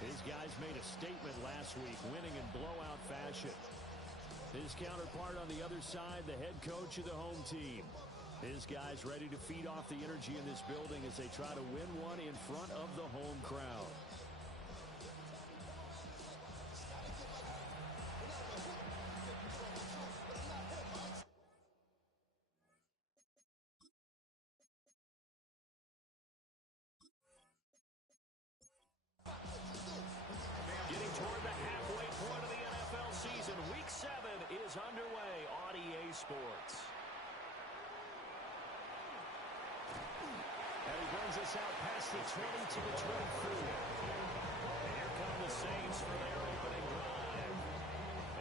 His guys made a statement last week, winning in blowout fashion. His counterpart on the other side, the head coach of the home team. His guys ready to feed off the energy in this building as they try to win one in front of the home crowd. Getting toward the halfway point of the NFL season, Week 7 is underway on EA Sports. And he brings us out past the 20 to the 23. And here come the Saints for their opening drive.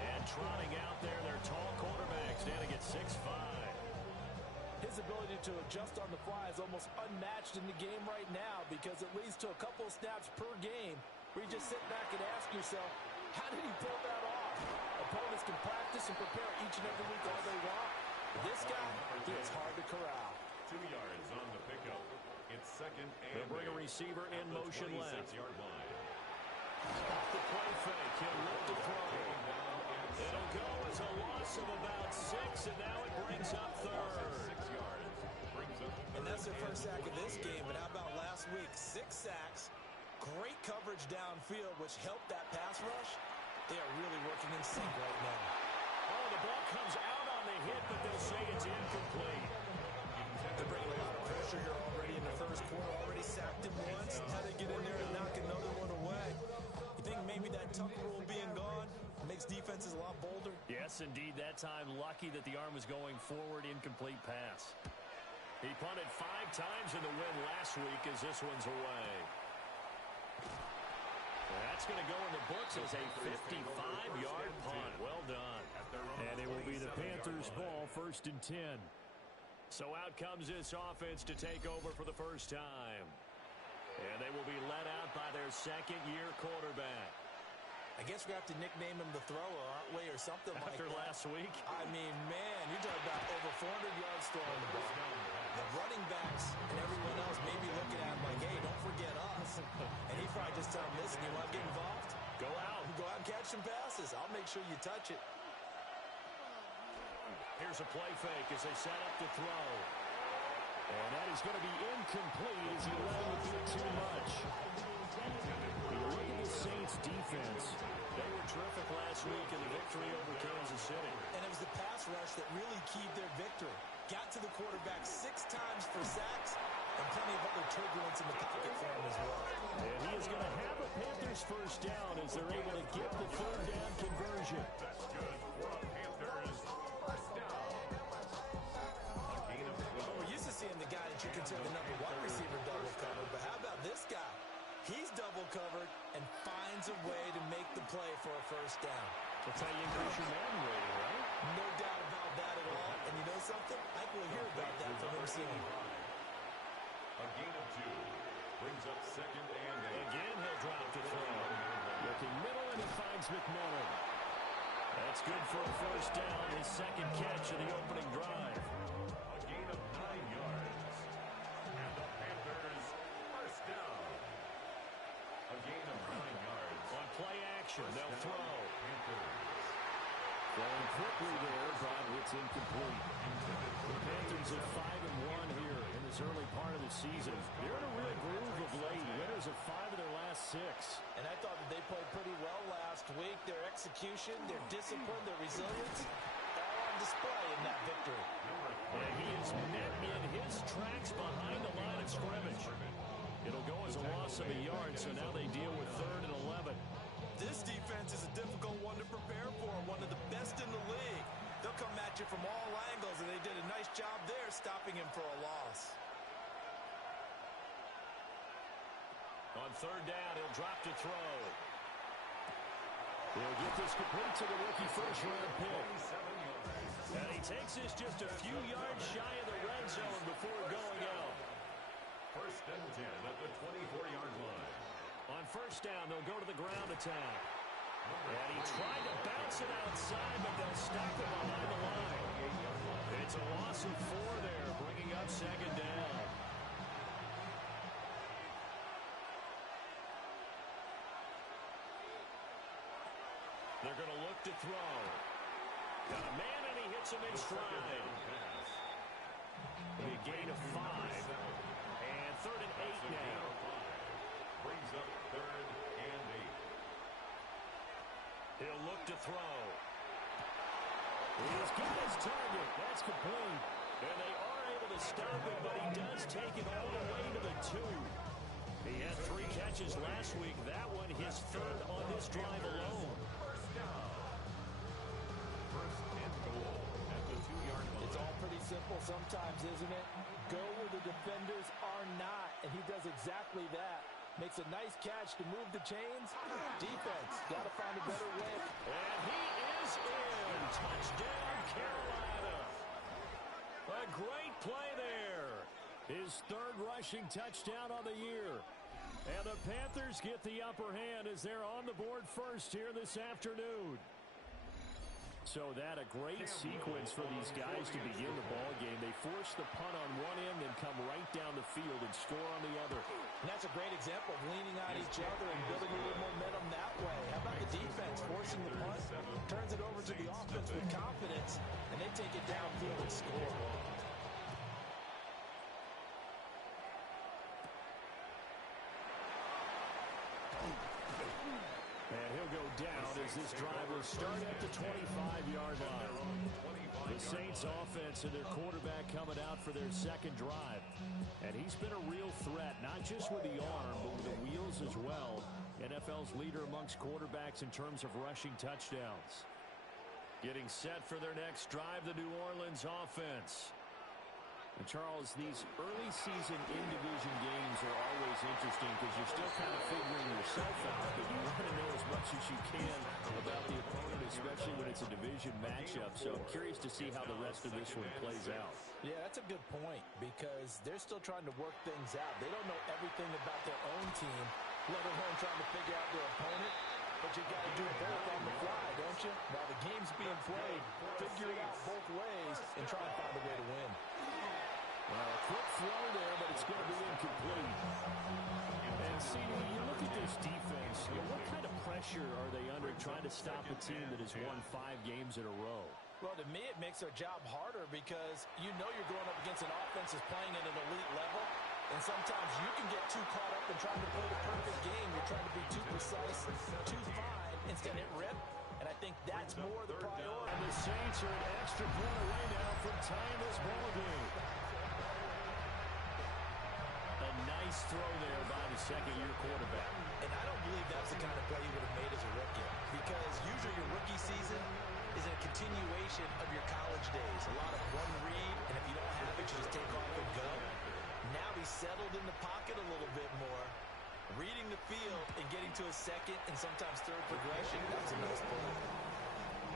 And trotting out there, their tall quarterback standing at 6'5". His ability to adjust on the fly is almost unmatched in the game right now because it leads to a couple of snaps per game where you just sit back and ask yourself, how did he pull that off? Opponents can practice and prepare each and every week all they want. This guy, he is hard to corral. 2 yards on the pickup. It's second and they'll bring a receiver in motion left. 26-yard line. Off the play fake, he'll look to throw. It'll go as a loss of about 6, and now it brings up third. 6 yards. Brings up third. And that's their first sack of this game, but how about last week? 6 sacks, great coverage downfield, which helped that pass rush. They are really working in sync right now. Oh, the ball comes out on the hit, but they'll say it's incomplete. They're bringing a lot of pressure here already in the first quarter. Already sacked him once. How to get in there and knock another one away. You think maybe that tuck rule being gone makes defenses a lot bolder? Yes, indeed. That time, lucky that the arm was going forward. Incomplete pass. He punted 5 times in the win last week as this one's away. That's going to go in the books as a 55-yard punt. Well done. And it will be the Panthers' ball, 1st and 10. So out comes this offense to take over for the first time. And they will be led out by their second-year quarterback. I guess we have to nickname him the thrower, aren't we, or something like that. After last week? I mean, man, you're talking about over 400 yards throwing the ball. The running backs and everyone else may be looking at him like, hey, don't forget us. And he probably just tell him, listen, you want to get involved? Go out. Go out and catch some passes. I'll make sure you touch it. Here's a play fake as they set up to throw. And that is going to be incomplete as he let him do too much. Look at the Saints' defense. They were terrific last week in the victory over Kansas City. And it was the pass rush that really keyed their victory. Got to the quarterback 6 times for sacks and plenty of other turbulence in the pocket for him as well. And he is going to have a Panthers first down as they're able to get the 3rd down conversion. That's good for a Panthers first down. A gain of 12. We're used to seeing the guy that you consider the number 1 receiver double covered, but how about this guy? He's double covered and finds a way to make the play for a first down. That's how you increase your man rating, right? No doubt about that at all. And you know something? I think we'll hear about that from him soon. A gain of 2. Brings up second and 8. Again, he'll drop to throw. Looking middle, and he finds McMillan. That's good for a first down, his second catch of the opening drive. A gain of 9 yards. And the Panthers first down. A gain of 9 yards. On play action, they'll throw. Panthers. Throwing quickly there, but it's incomplete. The Panthers are 5-1 here in this early part of the season. They're in a real groove of late. Winners of 5 of their last 6. And I thought that they played pretty well last week. Their execution, their discipline, their resilience, all on display in that victory. And he is met in his tracks behind the line of scrimmage. It'll go as a loss of a yard, so now they deal with 3rd and 11. This defense is a difficult one to prepare for, one of the best in the league. They'll come at you from all angles, and they did a nice job there stopping him for a loss. On 3rd down, he'll drop to throw. He'll get this complete to the rookie first-round pick. And he takes this just a few yards shy of the red zone before going out. 1st and 10 at the 24-yard line. On 1st down, they'll go to the ground attack. And he tried to bounce it outside, but they'll stop him behind the line. It's a loss of 4 there, bringing up 2nd down. going to look to throw. Got a man, and he hits him in stride. A gain of 5. And 3rd and 8 now. Brings up 3rd and 8. He'll look to throw. He's got his target. That's complete. And they are able to stop it, but he does take it all the way to the 2. He had 3 catches last week. That one his 3rd on this drive alone. First down. First and goal at the 2-yard line. It's all pretty simple sometimes, isn't it? Go where the defenders are not, and he does exactly that. Makes a nice catch to move the chains. Defense, got to find a better way. And he is in. Touchdown, Carolina. A great play there. His 3rd rushing touchdown on the year. And the Panthers get the upper hand as they're on the board first here this afternoon. So that a great sequence for these guys to begin the ball game. They force the punt on one end, then come right down the field and score on the other. And that's a great example of leaning on each other and building a little momentum that way. How about the defense forcing the punt, turns it over to the offense with confidence, and they take it downfield and score. And he'll go down as this drive will start at the 25-yard line. The Saints offense and their quarterback coming out for their 2nd drive. And he's been a real threat, not just with the arm, but with the wheels as well. NFL's leader amongst quarterbacks in terms of rushing touchdowns. Getting set for their next drive, the New Orleans offense. And Charles, these early season in-division games are always interesting because you're still kind of figuring yourself out, but you want to know as much as you can about the opponent, especially when it's a division matchup. So I'm curious to see how the rest of this one plays out. Yeah, that's a good point because they're still trying to work things out. They don't know everything about their own team, let alone trying to figure out their opponent. But you got to do both on the fly, don't you? While the game's being played, figure it out both ways and try and find a way to win. Well, a quick throw there, but it's going to be incomplete. And see, you look at this defense, what kind of pressure are they under trying to stop a team that has won 5 games in a row? Well, to me, it makes their job harder because you know you're going up against an offense that's playing at an elite level. And sometimes you can get too caught up in trying to play the perfect game. You're trying to be too precise, too fine, instead of rip. And I think that's more the priority. And the Saints are an extra point away now from tying this ball game. A nice throw there by the 2nd-year quarterback. And I don't believe that's the kind of play he would have made as a rookie. Because usually your rookie season is a continuation of your college days. A lot of one read, and if you don't have it, you just take off and go. Now he's settled in the pocket a little bit more, reading the field and getting to a 2nd and sometimes 3rd progression. That was a nice play.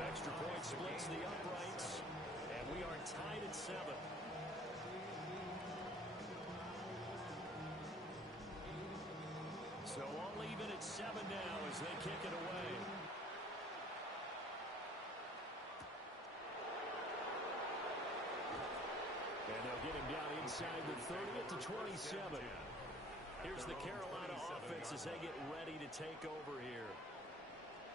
Extra point splits the uprights, and we are tied at 7. So all even at 7 now as they kick it away. And they'll get him down inside the 30 at the 27. Here's the Carolina offense as they get ready to take over here.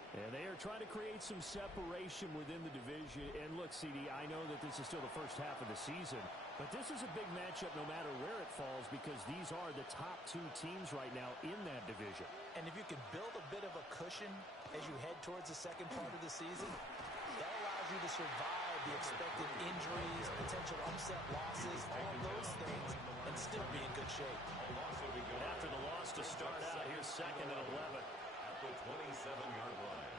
And they are trying to create some separation within the division. And look, CD, I know that this is still the first half of the season, but this is a big matchup no matter where it falls because these are the top 2 teams right now in that division. And if you can build a bit of a cushion as you head towards the second part of the season, that allows you to survive the expected injuries, potential upset losses, all of those things, and still be in good shape. After the loss to start out, here's 2nd and 11. At the 27-yard line.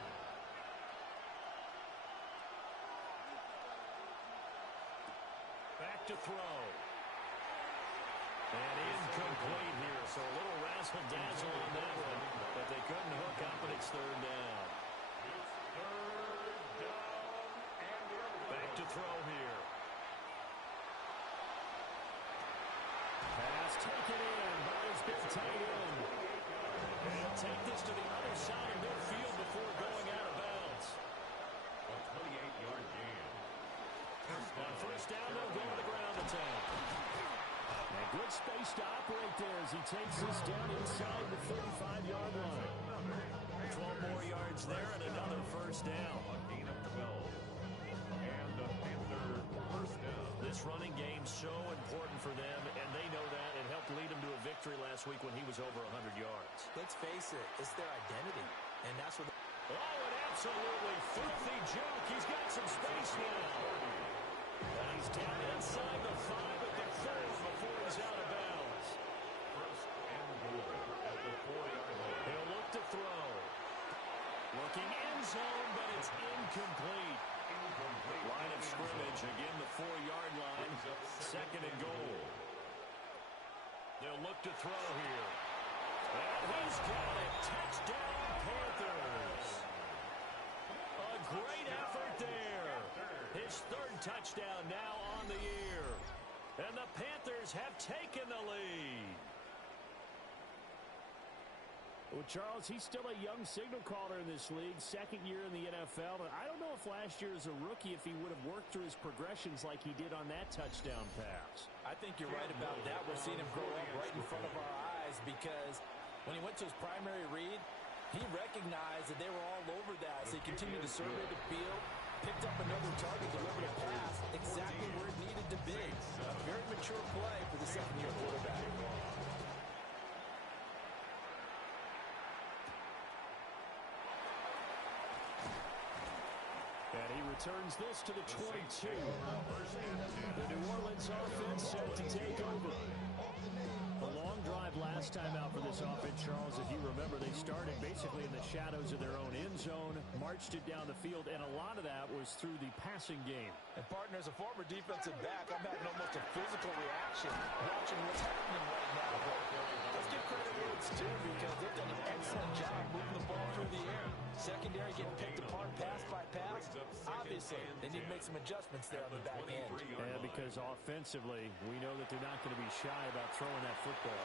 Back to throw. And incomplete here, so a little razzle-dazzle on that one, but they couldn't hook up, and it's 3rd down. Back to throw here. Pass taken in by his big tight end. And he'll take this to the other side of midfield before going out of bounds. A 28-yard gain. On 1st down, they'll go to the ground attack. And good got space to operate there as he takes this down inside the 35-yard line. 12 more yards there and another first down. A gain of 12. And the Panthers first down. This running game so important for them, and they know that. It helped lead him to a victory last week when he was over 100 yards. Let's face it, it's their identity, and that's what. Oh, an absolutely filthy joke. He's got some space now. And he's down inside the 5 at the 4 before he's out of bounds. First and goal at the 4-yard line. He'll look to throw. Looking end zone, but it's incomplete. Line of scrimmage, again the 4-yard line. Second and goal. They'll look to throw here. And he's got it. Touchdown, Panthers. A great effort there. His third touchdown now on the year. And the Panthers have taken the lead. Well, Charles, he's still a young signal caller in this league, second year in the NFL. But I don't know if last year as a rookie, if he would have worked through his progressions like he did on that touchdown pass. I think you're right about that. We're seeing him grow up right in front of our eyes because when he went to his primary read, he recognized that they were all over that. So he continued to survey the field, picked up another target, delivered a pass exactly where it needed to be. A very mature play for the second-year quarterback. And he returns this to the 22. The New Orleans offense set to take over. A long drive last time out for this offense, Charles. If you remember, they started basically in the shadows of their own end zone, marched it down the field, and a lot of that was through the passing game. And, partner, as a former defensive back, I'm having almost a physical reaction watching what's happening right now. But let's give credit where it's due because they've done an excellent job moving the ball through the air. Secondary getting picked apart pass by pass. Obviously, they need to make some adjustments there on the back end. Yeah, because offensively, we know that they're not going to be shy about throwing that football.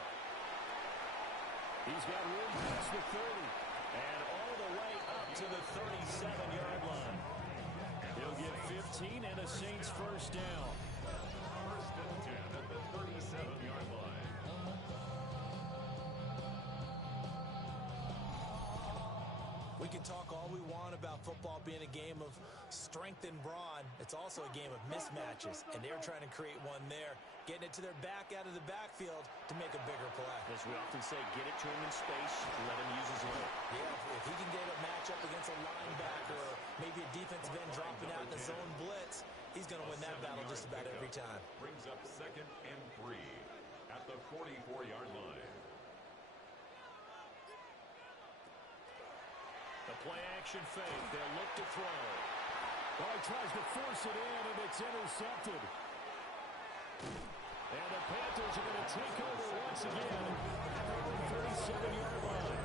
He's got room past the 30 and all the way up to the 37-yard line. He'll get 15 and a Saints first down. First and 10 at the 37-yard line. We can talk all we want about football being a game of strength and brawn. It's also a game of mismatches, and they're trying to create one there, getting it to their back out of the backfield to make a bigger play. As we often say, get it to him in space, let him use his leg. Yeah, if he can get a matchup against a linebacker or maybe a defensive end dropping out in the zone blitz, he's going to win that battle just about every time. Brings up second and 3 at the 44-yard line. The play-action fake. They'll look to throw. Oh, he tries to force it in, and it's intercepted. And the Panthers are going to take over once again at the 37-yard line.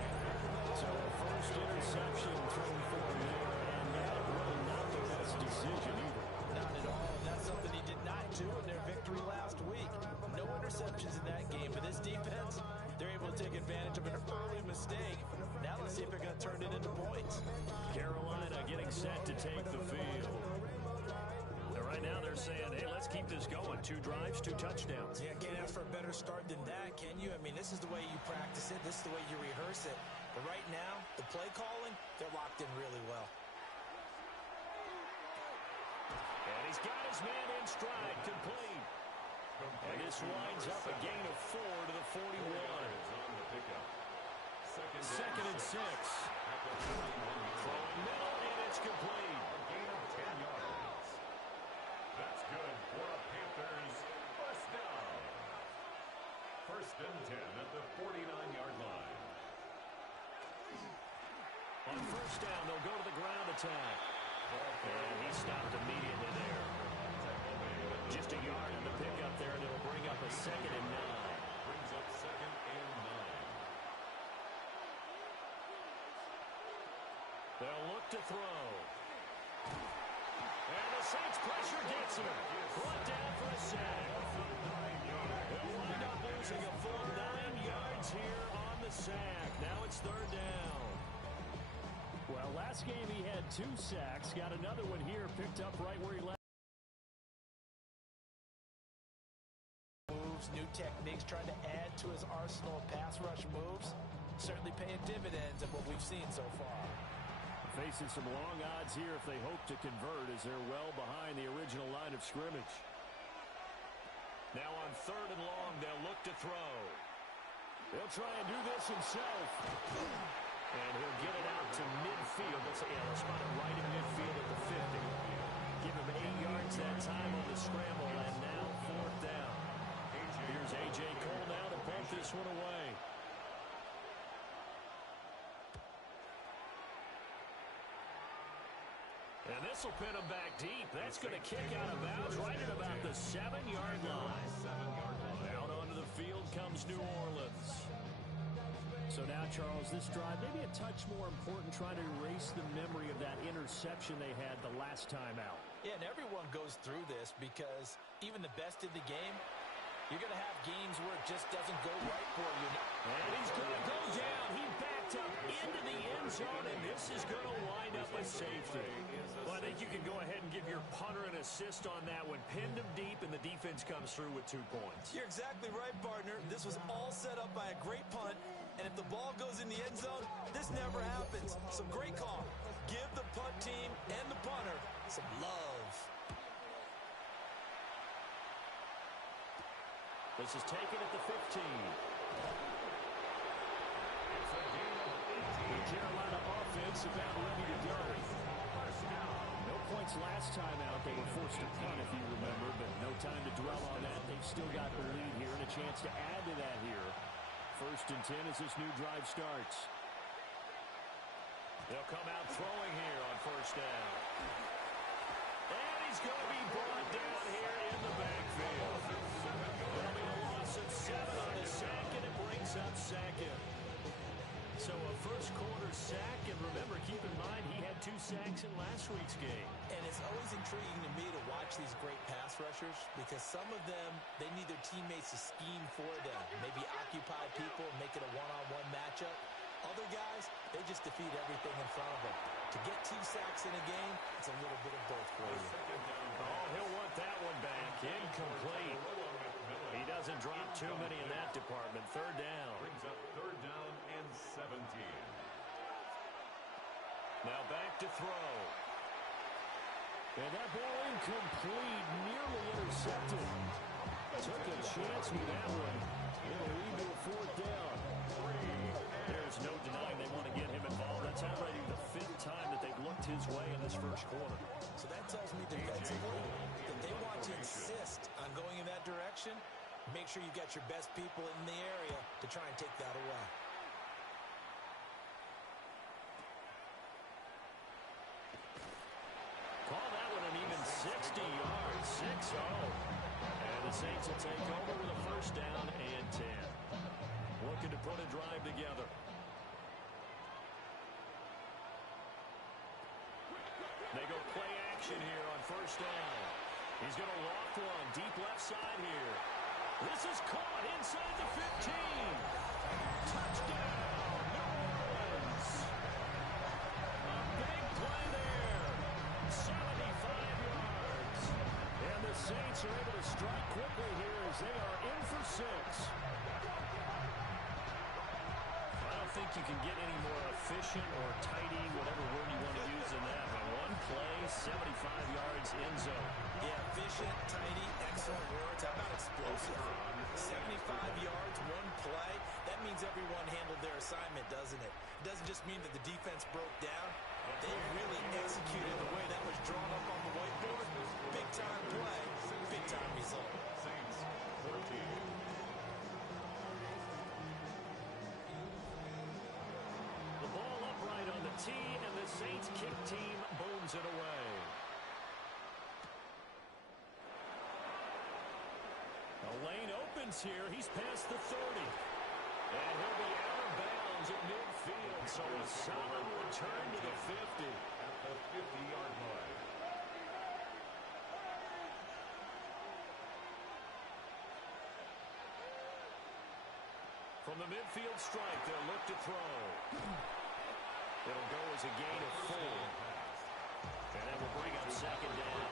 So a first interception thrown for him there, and really not the best decision either. Not at all. That's something he did not do in their victory last week. No interceptions in that game, but this defense, they're able to take advantage of an early mistake. Now let's see if they're going to turn it into points. Carolina getting set to take the field. And right now they're saying, hey, let's keep this going. 2 drives, 2 touchdowns. Yeah, can't ask for a better start than that, can you? I mean, this is the way you practice it. This is the way you rehearse it. But right now, the play calling, they're locked in really well. And he's got his man in stride, complete. And this winds up a gain of 4 to the 41. Second and 6. Throwing middle, and it's complete. A gain of 10 yards. That's good for a Panthers first down. First and 10 at the 49-yard line. On first down, they'll go to the ground attack. And he stopped immediately there. Just a yard on the pickup there, and it'll bring up a second and 9. Brings up second and 9. They'll look to throw. And the Saints pressure gets him. Brought down for a sack. They'll wind up losing a full 9 yards here on the sack. Now it's third down. Well, last game he had 2 sacks. Got another one here, picked up right where he left. Moves, new techniques, trying to add to his arsenal of pass rush moves. Certainly paying dividends of what we've seen so far. Facing some long odds here if they hope to convert, as they're well behind the original line of scrimmage. Now on 3rd and long, they'll look to throw. They'll try and do this himself. And he'll get it out to midfield. They'll spot it right in midfield at the 50. Give him 8 yards that time on the scramble, and now 4th down. Here's A.J. Cole now to punt this one away. And this will pin him back deep. That's going to kick out of bounds right at about the 7-yard line. Out onto the field comes New Orleans. So now, Charles, this drive maybe a touch more important, trying to erase the memory of that interception they had the last time out. Yeah, and everyone goes through this because even the best in the game, you're going to have games where it just doesn't go right for you. And he's going to go down. He backed up into the end zone, and this is going to wind up a safety. Well, I think you can go ahead and give your punter an assist on that one. Pinned him deep, and the defense comes through with 2 points. You're exactly right, partner. This was all set up by a great punt, and if the ball goes in the end zone, this never happens. So great call. Give the punt team and the punter some love. This is taken at the 15. The Carolina offense about ready to go. No points last time out. They were forced to punt, if you remember, but no time to dwell on that. They've still got the lead here and a chance to add to that here. 1st and 10 as this new drive starts. They'll come out throwing here on 1st down. And he's going to be brought down here in the backfield. That'll be a loss of 7 on the sack, and it brings up 2nd. So a first quarter sack, and remember, keep in mind, he had 2 sacks in last week's game. And it's always intriguing to me to watch these great pass rushers because some of them, they need their teammates to scheme for them. Maybe occupy people and make it a one-on-one matchup. Other guys, they just defeat everything in front of them. To get 2 sacks in a game, it's a little bit of both for you. Oh, he'll want that one back. Incomplete. He doesn't drop too many in that department. 3rd down. Brings up 3rd down and 17. Now back to throw. And that ball incomplete, nearly intercepted. Took a chance with that one. It'll lead to a 4th down. There's no denying they want to get him involved. That's already the 5th time that they've looked his way in this first quarter. So that tells me defensively that they want to insist on going in that direction. Make sure you got your best people in the area to try and take that away. Call that one an even 60 yards, 6-0. And the Saints will take over with a 1st down and 10. Looking to put a drive together. They go play action here on 1st down. He's going to loft one deep left side here. This is caught inside the 15. Touchdown, New Orleans. A big play there. 75 yards. And the Saints are able to strike quickly here as they are in for 6. I don't think you can get any more efficient or tidy, whatever word you want to use in that. But one play, 75 yards in zone. Yeah, efficient, tidy, excellent words. How about explosive? 75 yards, one play. That means everyone handled their assignment, doesn't it? It doesn't just mean that the defense broke down. They really executed the way that was drawn up on the whiteboard. Big-time play, big-time result. Saints 14. The ball upright on the tee, and the Saints kick team booms it away. The lane opens here. He's past the 30. And he'll be out of bounds at midfield. So a solid return to the 50. At the 50-yard line. From the midfield strike, they'll look to throw. It'll go as a gain of 4. And that will bring up 2nd down.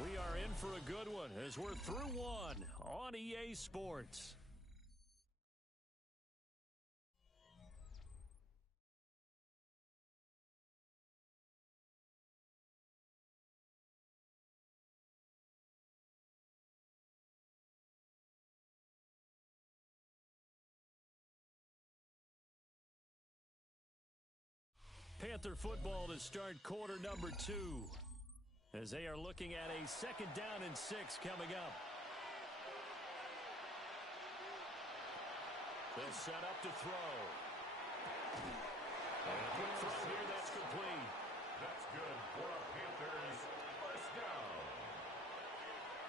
We are in for a good one as we're through one on EA Sports. Panther football to start quarter number 2 as they are looking at a 2nd down and 6 coming up. They'll set up to throw. And a quick throw here, that's complete. That's good for a Panthers first down.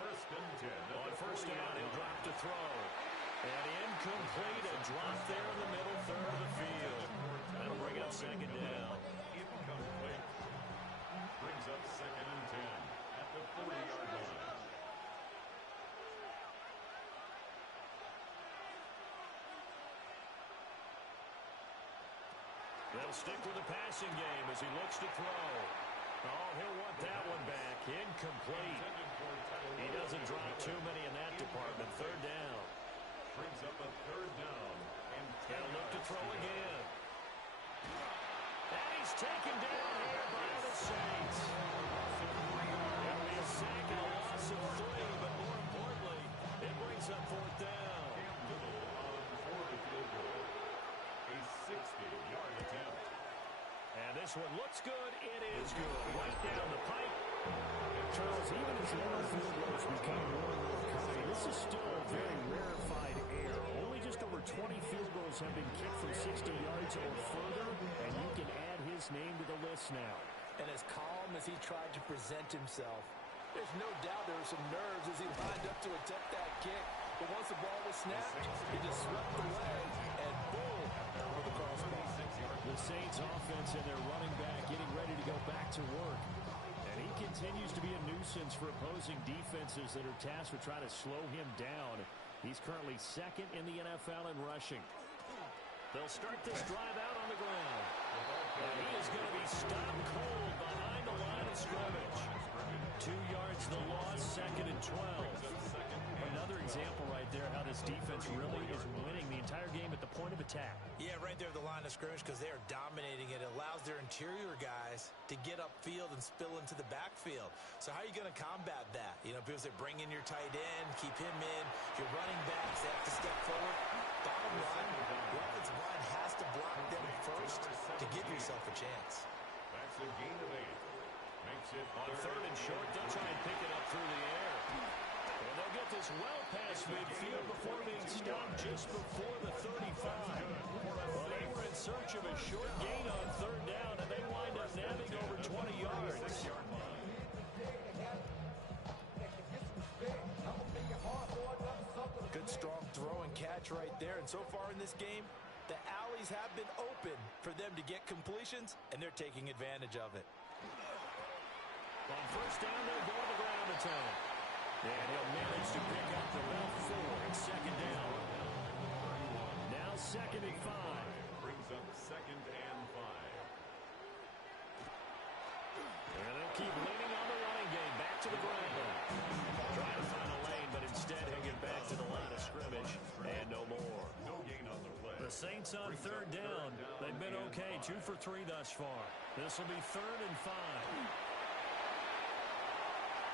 1st and 10. On 1st down, he'll drop to throw. And incomplete, a drop there in the middle third of the field. That'll bring up 2nd down. Incomplete. Brings up 2nd and 10 at the 40-yard line. They'll stick with the passing game as he looks to throw. Oh, he'll want that one back. Incomplete. He doesn't drop too many in that department. 3rd down. Brings up a 3rd down. And he'll look to throw again. And he's taken down here by the Saints. It'll be a sack and a loss of 3, but more importantly, it brings up 4th down. For the field goal. A 60-yard attempt. And this one looks good. It is good. Right down the pipe. Charles, even as long field goals become more and more common, this is still a very rarefied air. Only just over 20 field goals have been kicked from 60 yards or further, and you can add his name to the list now. And as calm as he tried to present himself, there's no doubt there were some nerves as he lined up to attempt that kick. But once the ball was snapped, he just swept away, and boom, over the crossbar. The Saints offense and their running back getting ready to go back to work. And he continues to be a nuisance for opposing defenses that are tasked with trying to slow him down. He's currently 2nd in the NFL in rushing. They'll start this drive out on the ground. And he is going to be stopped cold behind the line of scrimmage. 2 yards the loss, 2nd and 12. Another example right there how this defense really is winning the entire game at the point of attack. Yeah, right there at the line of scrimmage because they are dominating it. It allows their interior guys to get upfield and spill into the backfield. So how are you going to combat that? You know, because they bring in your tight end, keep him in. Your running backs, they have to step forward. Bottom line, the offensive line has to block them first to give yourself a chance. That's a gain of 8. Makes it on 3rd and short. They'll try and pick it up through the air. And they'll get this well past midfield before being stopped just before the 35. Well, they were in search of a short gain on 3rd down, and they wind up nabbing over 20 yards. Good strong throw and catch right there. And so far in this game, the alleys have been open for them to get completions, and they're taking advantage of it. On 1st down, they'll go to the ground attack. And he'll manage to pick up about 4 and 2nd down. Now 2nd and 5. Brings up 2nd and 5. And they'll keep leaning on the running game. Back to the ground. Trying to find a lane, but instead he'll get back to the line of scrimmage. And no more. No gain on the play. The Saints on 3rd down. They've been okay. 2 for 3 thus far. This will be 3rd and 5.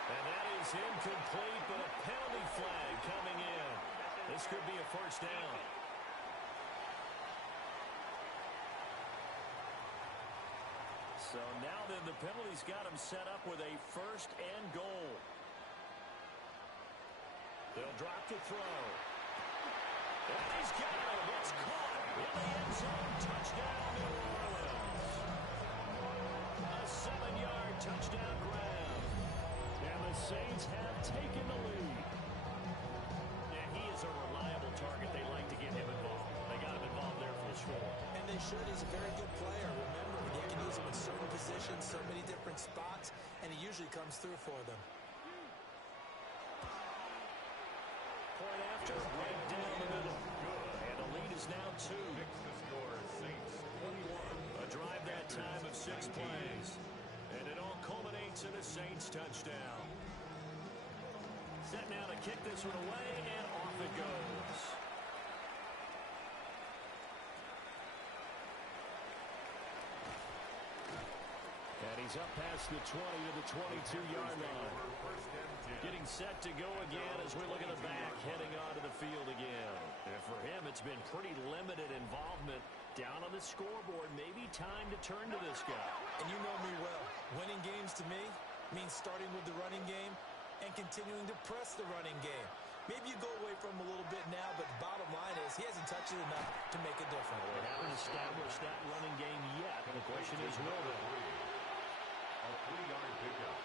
And that is incomplete, but a penalty flag coming in. This could be a 1st down. So now then the penalty's got him set up with a 1st and goal. They'll drop to throw. And he's got him. It's caught in the end zone. Touchdown, New Orleans. A 7-yard touchdown grab. And the Saints have taken the lead. And he is a reliable target. They like to get him involved. They got him involved there for the score. And they should. He's a very good player. Remember, they can use him in certain positions, so many different spots, and he usually comes through for them. Point after, right down the middle. And the lead is now 2. The score, Saints 21. A drive that time of 6 plays. And it all culminates in a Saints touchdown. Set now to kick this one away, and off it goes. And he's up past the 20 to the 22-yard line. Getting set to go again as we look at the back, heading onto the field again. And for him, it's been pretty limited involvement. Down on the scoreboard, maybe time to turn to this guy. And you know me well. Winning games to me means starting with the running game and continuing to press the running game. Maybe you go away from him a little bit now, but the bottom line is he hasn't touched it enough to make a difference. They haven't established that running game yet. The question is, will they? A 3-yard pickup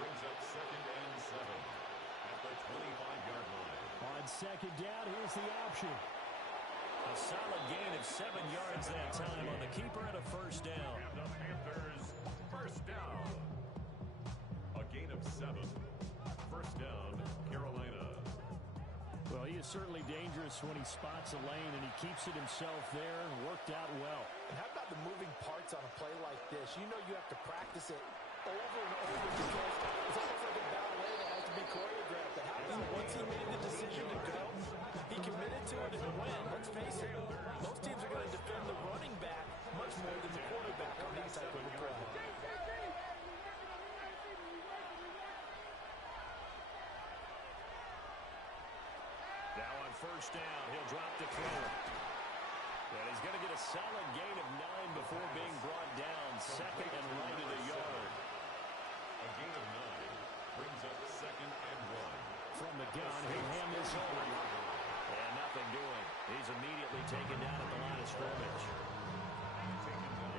brings up 2nd and 7 at the 25-yard line. On second down, here's the option. A solid gain of 7 yards that time on the keeper and a first down. And the Panthers first down. A gain of 7. First down, Carolina. Well, he is certainly dangerous when he spots a lane, and he keeps it himself there and worked out well. And how about the moving parts on a play like this? You know you have to practice it over and over because it's almost like a ballet that has to be choreographed. But how about once he made the decision to go, he committed to it and went. Let's face it, most teams are going to defend the running back much more than the quarterback on that type of a play. Now on first down, he'll drop the throw. And he's going to get a solid gain of 9 before being brought down. Second and right at a yard. A gain of 9 brings up 2nd and 1. From the gun, he'll hand this over. And nothing doing. He's immediately taken down at the line of scrimmage.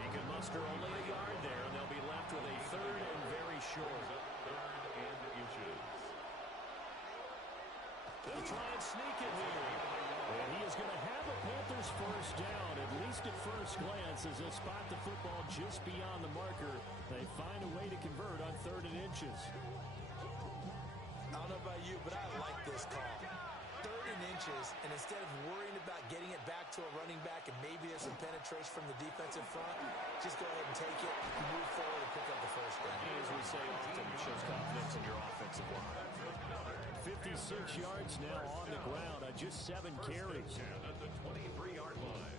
He can muster only a yard there, and they'll be left with a 3rd and very short. 3rd and inches. They'll try and sneak it here. And he is going to have a Panthers first down, at least at first glance, as they'll spot the football just beyond the marker. They find a way to convert on 3rd and inches. I don't know about you, but I like this call. 3rd and inches, and instead of worrying about getting it back to a running back and maybe there's some penetration from the defensive front, just go ahead and take it, move forward, and pick up the first down. As we say often, it shows confidence in your offensive line. 56 yards now on the ground on just 7 carries. At the 23-yard line.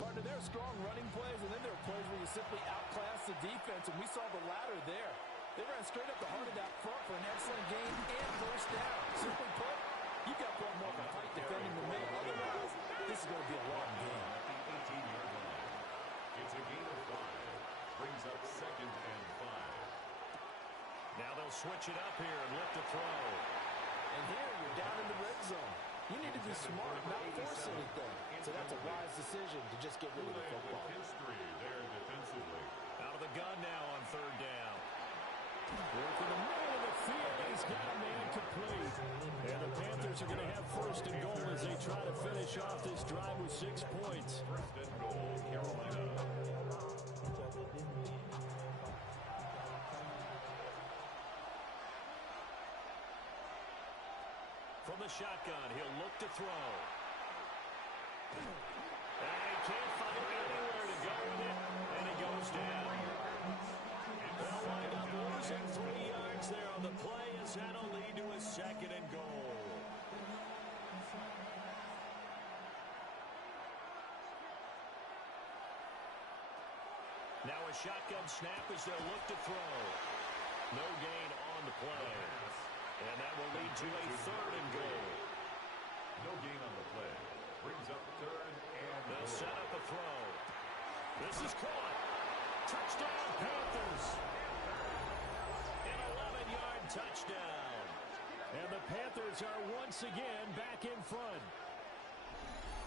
Partner, there are strong running plays, and then there are plays where you simply outclass the defense, and we saw the latter there. They ran straight up the heart of that front for an excellent gain and first down. Simply put, you've got to put more of a fight defending the middle. Otherwise, this is going to be a long game. At the 18-yard line. It's a gain of 5. Brings up 2nd and 5. Now they'll switch it up here and lift a throw. And here, you're down in the red zone. You need to be smart, not force anything. So that's a wise decision to just get rid of the football. History there defensively. Out of the gun now on 3rd down. Working the middle of the field, he's got a man complete. And the Panthers are going to have first and goal as they try to finish off this drive with 6 points. First and goal, Carolina. From the shotgun, he'll look to throw. And he can't find anywhere to go with it, and he goes down. They'll wind up losing 3 yards there on the play as that'll lead to a 2nd and goal. Now a shotgun snap as they'll look to throw. No gain on the play. And that will lead to a 3rd and goal. No gain on the play. Brings up 3rd and They'll goal. set up a throw. This is caught. Touchdown, Panthers. An 11-yard touchdown. And the Panthers are once again back in front.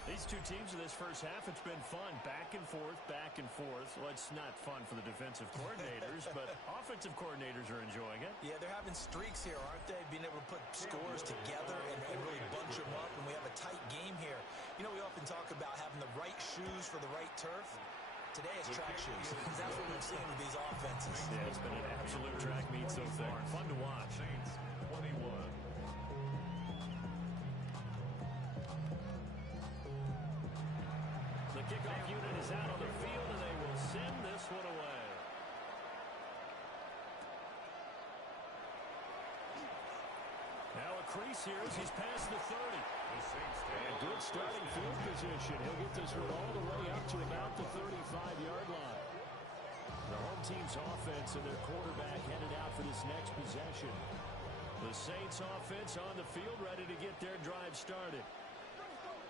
These two teams in this first half, it's been fun. Back and forth, back and forth. Well, it's not fun for the defensive coordinators, but offensive coordinators are enjoying it. Yeah, they're having streaks here, aren't they? Being able to put scores together and really bunch them up, and we have a tight game here. You know, we often talk about having the right shoes for the right turf. Today is track shoes, because that's what we've seen with these offenses. Yeah, it's been an absolute track meet so far. Fun to watch. Saints 21. is out on the field, and they will send this one away. Now a crease here as he's past the 30. And good starting field position. He'll get this one all the way up to about the 35-yard line. The home team's offense and their quarterback headed out for this next possession. The Saints offense on the field ready to get their drive started.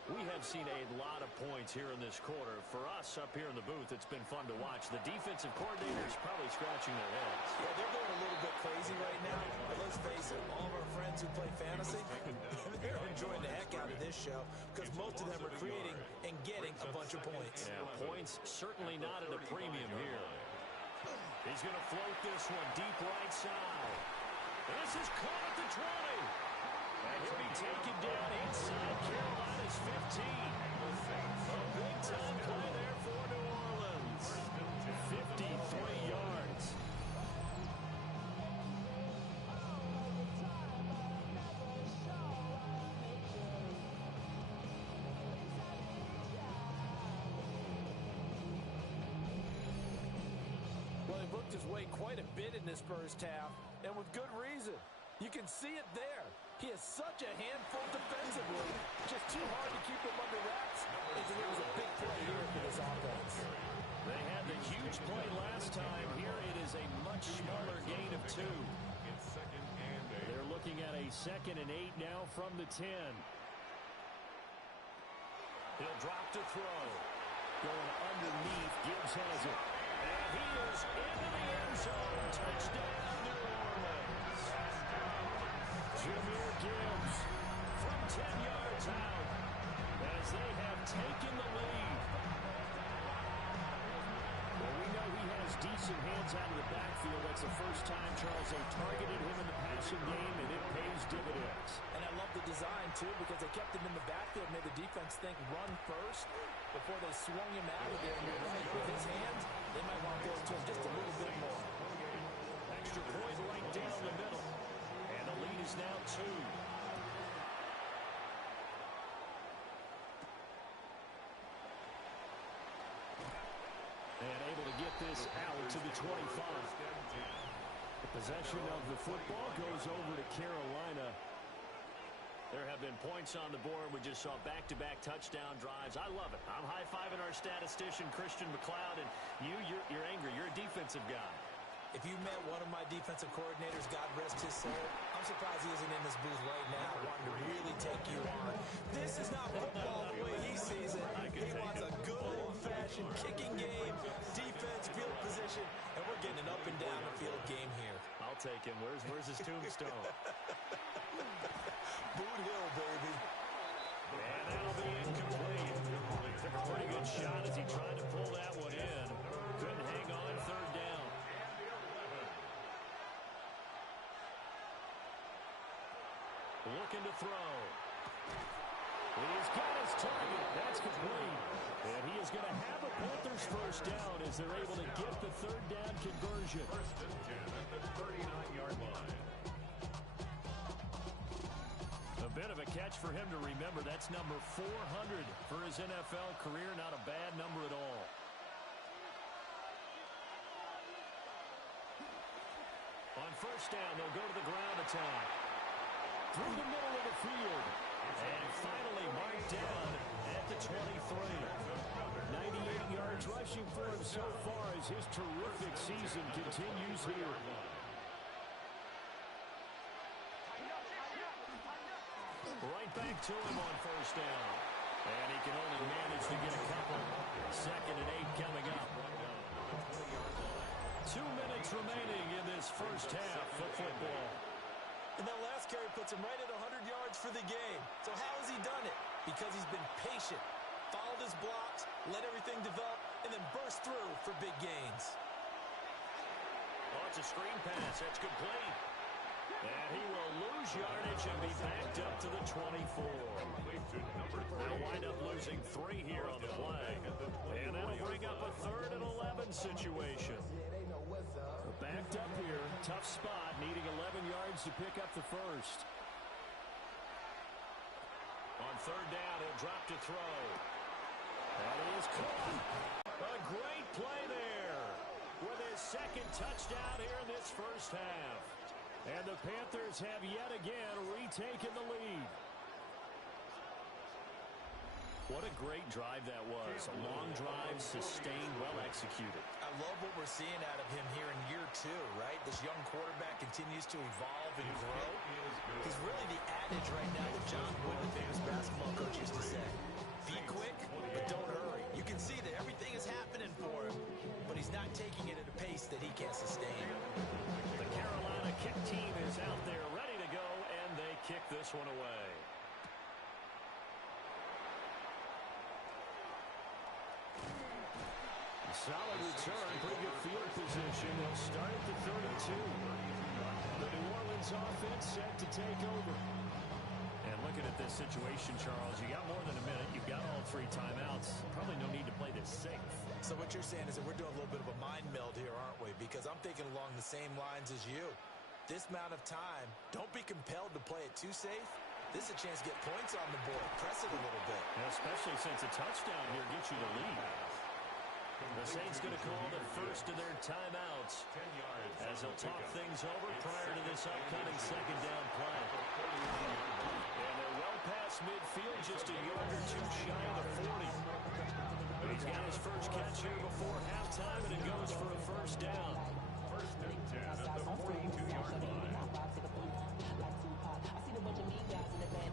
We have seen a lot of points here in this quarter. For us up here in the booth, it's been fun to watch. The defensive coordinators probably scratching their heads. Yeah, they're going a little bit crazy right now. But let's face it, all of our friends who play fantasy, they're enjoying the heck out of this show because most of them are creating and getting a bunch of points. Yeah, points certainly not at a premium here. He's going to float this one deep right side. This is caught at the 20. And he'll be taken down inside Carolina's 15. A big-time play there for New Orleans. 53 yards. Well, he booked his way quite a bit in this first half, and with good reason. You can see it there. He is such a handful defensively. Just too hard to keep him under wraps. And there was a big play here for this offense. They had the huge play last time. Here it is a much smaller gain of 2. They're looking at a 2nd and 8 now from the 10. He'll drop to throw. Going underneath. Gibbs has it. And he is into the end zone. Touchdown, New Orleans. Jahmyr Gibbs from 10 yards out as they have taken the lead. Well, we know he has decent hands out of the backfield. That's the first time, Charles, they targeted him in the passing game, and it pays dividends. And I love the design, too, because they kept him in the backfield, made the defense think run first before they swung him out of there. And you're right, with his hands, they might want to go to him just a little bit more. Extra point right down the middle. And the lead is now 2. And able to get this out to the 25. The possession of the football goes over to Carolina. There have been points on the board. We just saw back-to-back touchdown drives. I love it. I'm high-fiving our statistician, Christian McLeod, and you're angry. You're a defensive guy. If you met one of my defensive coordinators, God rest his soul, I'm surprised he isn't in this booth right now wanting to really take you on. This is not football the way he sees it. He wants a good old-fashioned kicking game, defense, field position, and we're getting an up-and-down-the-field game here. I'll take him. Where's his tombstone? Boot Hill, baby. And that'll be incomplete. Took a pretty good shot as he tried to pull that one in. Couldn't hang on, 3rd down. Looking to throw. He's got his target. That's complete. And he is going to have a Panthers first down as they're able to get the 3rd down conversion. 1st and 10 at the 39-yard line. A bit of a catch for him to remember. That's number 400 for his NFL career. Not a bad number at all. On 1st down, they'll go to the ground attack. Through the middle of the field. And finally marked down at the 23. 98 yards rushing for him so far as his terrific season continues here. Right back to him on 1st down. And he can only manage to get a couple. 2nd and 8 coming up. 2 minutes remaining in this first half of football. And that last carry puts him right at 100 yards for the game. So how has he done it? Because he's been patient, followed his blocks, let everything develop, and then burst through for big gains. Oh, it's a screen pass. That's complete. And he will lose yardage and be backed up to the 24. They'll wind up losing 3 here on the play. And that'll bring up a 3rd and 11 situation. Backed up here, tough spot, needing 11 yards to pick up the first. On 3rd down, he'll drop to throw. That is caught. A great play there with his second touchdown here in this first half. And the Panthers have yet again retaken the lead. What a great drive that was. A long drive, sustained, well executed. I love what we're seeing out of him here in year 2, right? This young quarterback continues to evolve and grow. He's really the adage right now that John Wood, the famous basketball coach, used to say. Be quick, but don't hurry. You can see that everything is happening for him, but he's not taking it at a pace that he can't sustain. The Carolina kick team is out there ready to go, and they kick this one away. Solid return, pretty good field position. They'll start at the 32. The New Orleans offense set to take over. And looking at this situation, Charles, you got more than a minute. You've got all 3 timeouts. Probably no need to play this safe. So what you're saying is that we're doing a little bit of a mind meld here, aren't we? Because I'm thinking along the same lines as you. This amount of time, don't be compelled to play it too safe. This is a chance to get points on the board. Press it a little bit. And especially since a touchdown here gets you the lead. The Saints going to call the first of their timeouts as they'll talk things over prior to this upcoming second down play. And they're well past midfield, just a yard or 2 shy of the 40. He's got his first catch here before halftime, and it goes for a first down. First and 10 at the 42-yard line.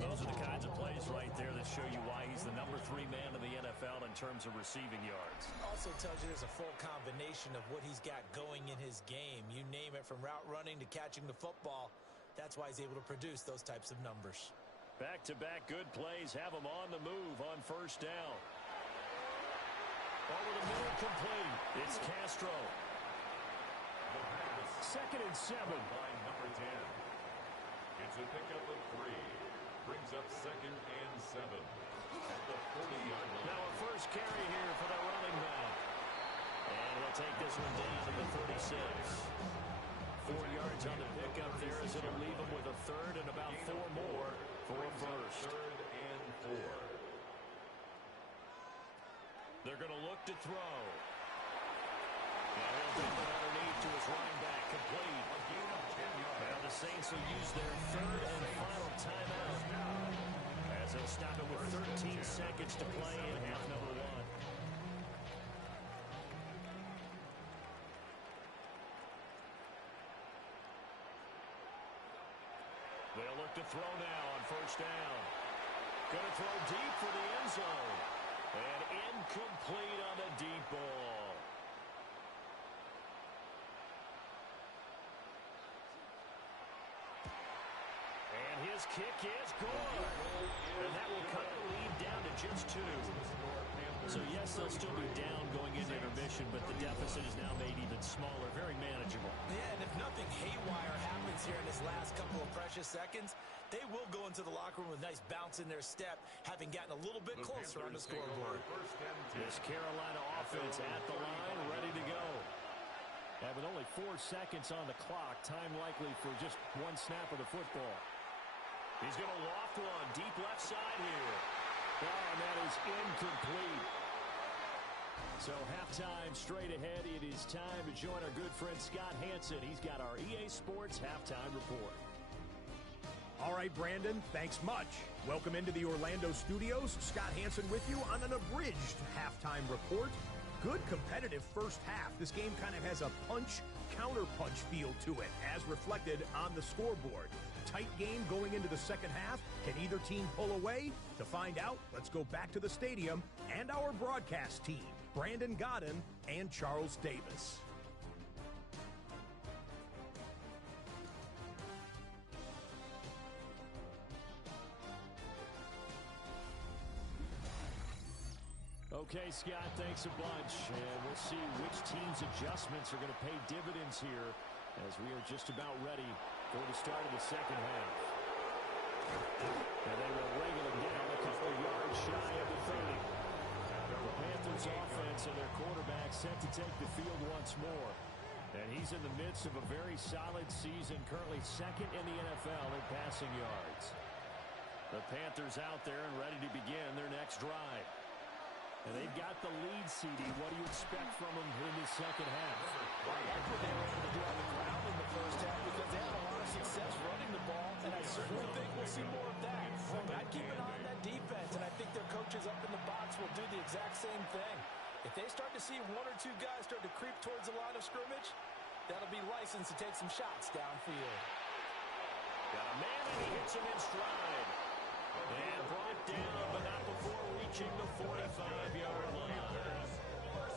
Those are the kinds of plays right there that show you why he's the number 3 man in the NFL in terms of receiving yards. Also tells you there's a full combination of what he's got going in his game. You name it, from route running to catching the football. That's why he's able to produce those types of numbers. Back-to-back good plays have him on the move on first down. Over the middle, complete. It's Castro. Second and 7. By number 10. It's a pickup of 3. Brings up second and 7 at the 40-yard line. Now a first carry here for the running back. And we'll take this one down to the 36. 4 yards on the pickup there as it'll leave him with a third and about 4 more for a first. Third and 4. They're going to look to throw. And he'll dump it underneath to his running back, complete. Now the Saints will use their third and final timeout as they'll stop it with 13 seconds to play in half number 1. They'll look to throw now on first down. Going to throw deep for the end zone. And incomplete on the deep ball. And his kick is good. And that will cut the lead down to just 2. So yes, they'll still be down going into intermission, but the deficit is now made even smaller, very manageable. Yeah, and if nothing haywire happens here in this last couple of precious seconds, they will go into the locker room with a nice bounce in their step, having gotten a little bit closer on the scoreboard. This Carolina offense at the line, ready to go. And with only 4 seconds on the clock, time likely for just 1 snap of the football. He's going to loft one deep left side here. Oh, and that is incomplete. So halftime straight ahead. It is time to join our good friend Scott Hansen. He's got our EA Sports Halftime Report. All right, Brandon, thanks much. Welcome into the Orlando studios. Scott Hansen with you on an abridged halftime report. Good competitive first half. This game kind of has a punch-counter-punch feel to it, as reflected on the scoreboard. Tight game going into the second half. Can either team pull away? To find out, let's go back to the stadium and our broadcast team, Brandon Godden and Charles Davis. Okay, Scott, thanks a bunch. And we'll see which team's adjustments are going to pay dividends here as we are just about ready for the start of the second half. And they will wrangle it down a couple of yards shy of the 30. The Panthers offense and their quarterback set to take the field once more. And he's in the midst of a very solid season, currently second in the NFL in passing yards. The Panthers out there and ready to begin their next drive. And they've got the lead, CD. What do you expect from them in the second half? Well, I like what they were able to do on the ground in the first half because they had a lot of success running the ball, and I certainly think we'll see more of that. But I'd keep an eye on that defense, and I think their coaches up in the box will do the exact same thing. If they start to see one or two guys start to creep towards the line of scrimmage, that'll be licensed to take some shots downfield. Got a man, and he hits him in stride. And brought down, but not before reaching the 45-yard line.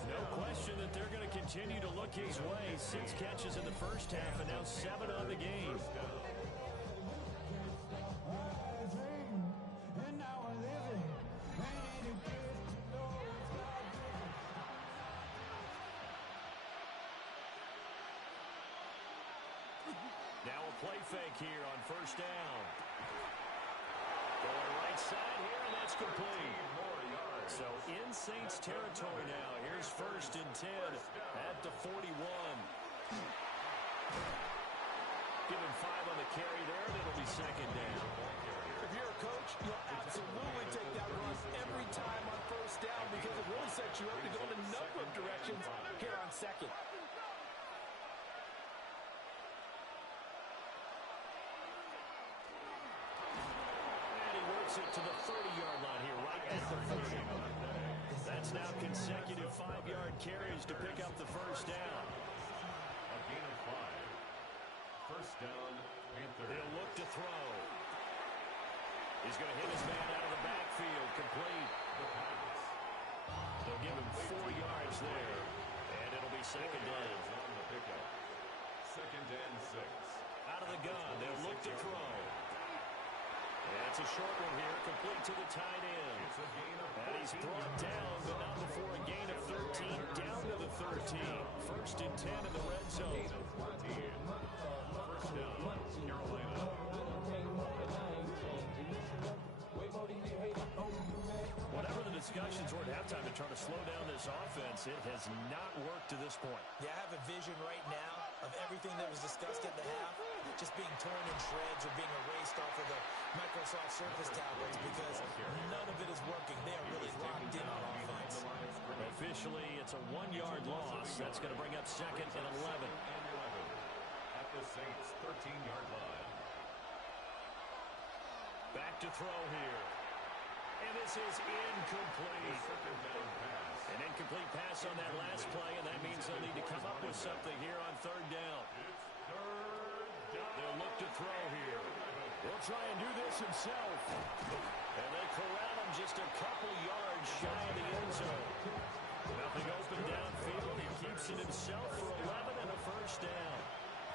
No question that they're going to continue to look his way. 6 catches in the first half, and now 7 on the game. Now a play fake here on first down. Going right side here, and that's complete. So in Saints territory now. Here's first and 10 at the 41. Give him 5 on the carry there, and it'll be second down. If you're a coach, you'll absolutely take that run every time on first down because it really sets you up to go in a number of directions here on second. It to the 30-yard line here, right at the 30. That's now consecutive 5-yard carries to pick up the first down. A gain of 5. First down, Panthers. They'll look to throw. He's going to hit his man out of the backfield, complete. The pass. They'll give him 4 yards there, and it'll be second down. On the pickup. Second and 6. Out of the gun, they'll look to throw. And it's a short one here, complete to the tight end. It's a gain of 14. And he's brought down, but not before a gain of 13, down to the 13. First and 10 in the red zone. First down, Carolina. Whatever the discussions were at halftime to try to slow down this offense, it has not worked to this point. Yeah, I have a vision right now of everything that was discussed at the half just being torn in shreds or being erased off of the Microsoft Surface tablets because none of it is working. They are really locked in on offense. Officially, it's a 1-yard loss. That's going to bring up second and 11. At the Saints' 13-yard line. Back to throw here. And this is incomplete. Second down pass. An incomplete pass on that last play, and that means they'll need to come up with something here on third down. They'll look to throw here. He'll try and do this himself. And they corral him just a couple yards shy of the end zone. Nothing open downfield. He keeps it himself for 11 and a first down.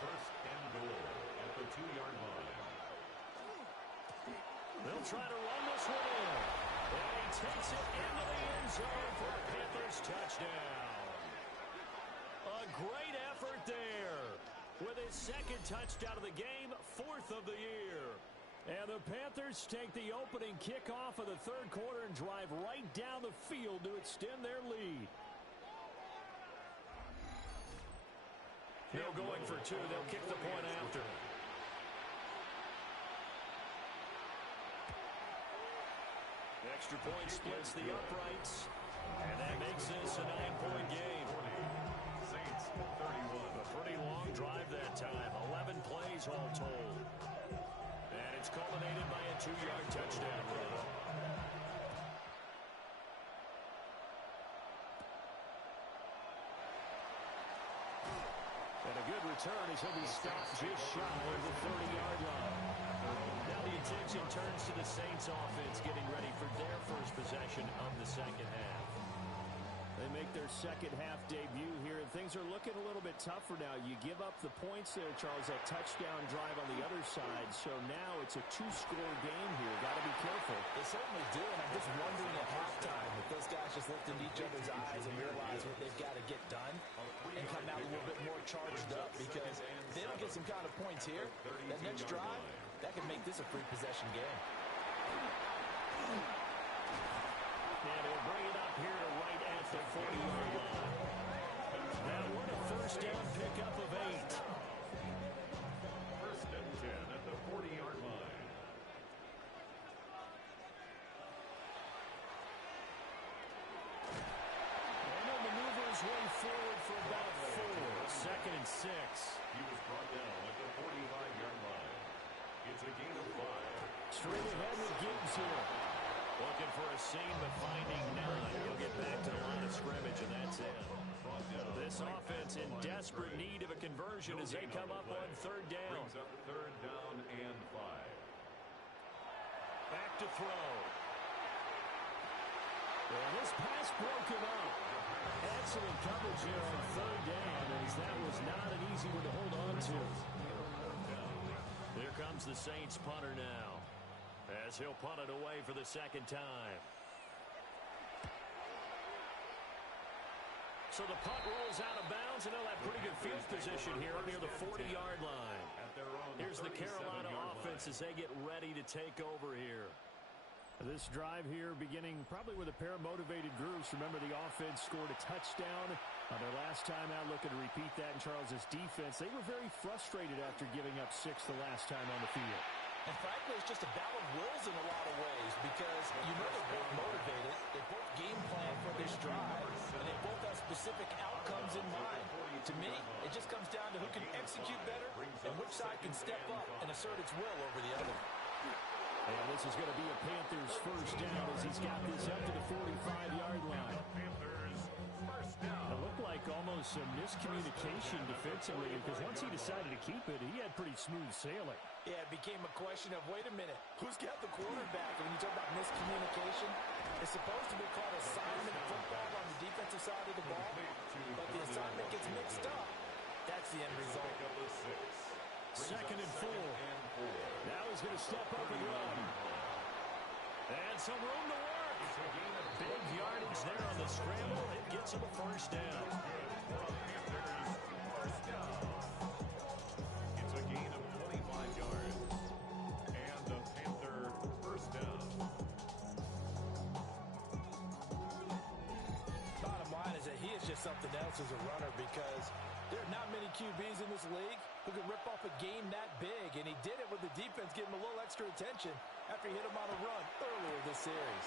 First and goal at the 2-yard line. They'll try to run this one in. And he takes it into the end zone for a Panthers touchdown. A great effort there. With his second touchdown of the game, 4th of the year. And the Panthers take the opening kickoff of the third quarter and drive right down the field to extend their lead. They're going for 2. They'll kick the point after. Extra point splits the uprights. And that makes this a 9-point game. Saints 31. A pretty long drive that time. 11 plays all told. And it's culminated by a 2-yard touchdown run. And a good return as he'll be stopped just shy of the 30-yard line. Now the attention turns to the Saints offense getting ready for their first possession of the second half. They make their second half debut here, and things are looking a little bit tougher now. You give up the points there, Charles, that touchdown drive on the other side. So now it's a 2-score game here. Got to be careful. They certainly do, and I'm just wondering at halftime if those guys just looked into each other's eyes and realize what they've got to get done and come out a little bit more charged up, because if they don't get some kind of points here, that next drive, that could make this a free possession game. And we'll bring it up here to right at the 40-yard line. Now we're a first down pickup of 8. First and 10 at the 40-yard line. his way forward for about 4. 2nd and 6. He was brought down at the 45-yard line. It's a gain of 5. Straight ahead with Gibbs here. Looking for a seam, but finding none. He'll get back to the line of scrimmage, and that's it. This offense in desperate need of a conversion as they come up on 3rd down. Brings up 3rd down and 5. Back to throw. And this pass broken up. Excellent coverage here on 3rd down, as that was not an easy one to hold on to. Here comes the Saints punter now, as he'll punt it away for the 2nd time. So the punt rolls out of bounds, and they'll have pretty good field position here near the 40-yard line. Here's the Carolina offense as they get ready to take over here. This drive here beginning probably with a pair of motivated groups. Remember, the offense scored a touchdown on their last time out. Looking to repeat that in Charles's defense. They were very frustrated after giving up 6 the last time on the field. And frankly, it's just a battle of wills in a lot of ways because you know they're both motivated. They both game plan for this drive, and they both have specific outcomes in mind. To me, it just comes down to who can execute better and which side can step up and assert its will over the other. And this is going to be a Panthers 1st down as he's got this up to the 45-yard line. It looked like almost some miscommunication defensively because once he decided to keep it, he had pretty smooth sailing. Yeah, it became a question of, wait a minute, who's got the quarterback? And when you talk about miscommunication, it's supposed to be called assignment football on the defensive side of the ball, but the assignment gets mixed up. That's the end result. 2nd and 4. Now he's going to step up and run. And some room to work. Big yardage there on the scramble. It gets him a 1st down. It's a gain of 25 yards. And the Panther 1st down. Bottom line is that he is just something else as a runner because there are not many QBs in this league who can rip off a game that big, and he did it with the defense giving him a little extra attention after he hit him on a run earlier this series.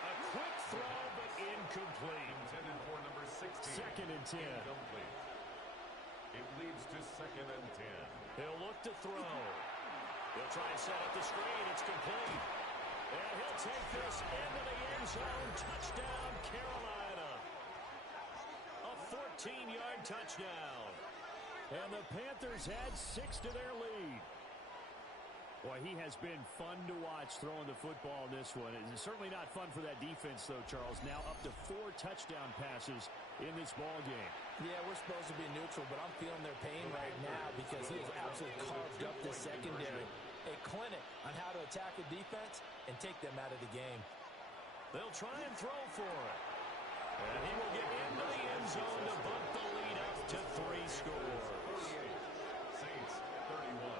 A quick throw, but incomplete. Intended for number 16. 2nd and 10. Incomplete. It leads to 2nd and 10. He'll look to throw. He'll try and set up the screen. It's complete. And he'll take this into the end zone. Touchdown, Carolina. A 14-yard touchdown. And the Panthers add 6 to their lead. Boy, he has been fun to watch throwing the football in this one. It's certainly not fun for that defense, though, Charles. Now up to 4 touchdown passes in this ball game. Yeah, we're supposed to be neutral, but I'm feeling their pain right now because he has absolutely carved up the secondary. A clinic on how to attack a defense and take them out of the game. They'll try and throw for it. And he will get into the end zone to bump the lead up to 3 scores. 38. Saints 31.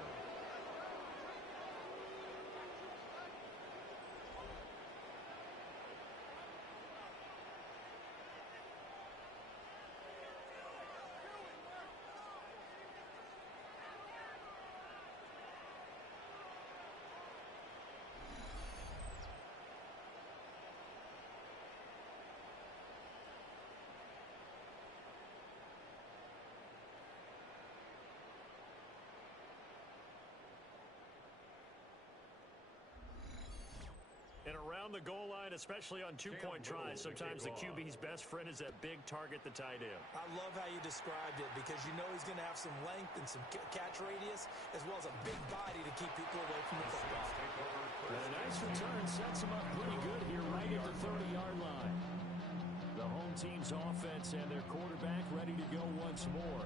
And around the goal line, especially on two-point tries, sometimes the QB's best friend is that big target, the tight end. I love how you described it because you know he's going to have some length and some catch radius as well as a big body to keep people away from the football. And a nice return sets him up pretty good here right at the 30-yard line. The home team's offense and their quarterback ready to go once more.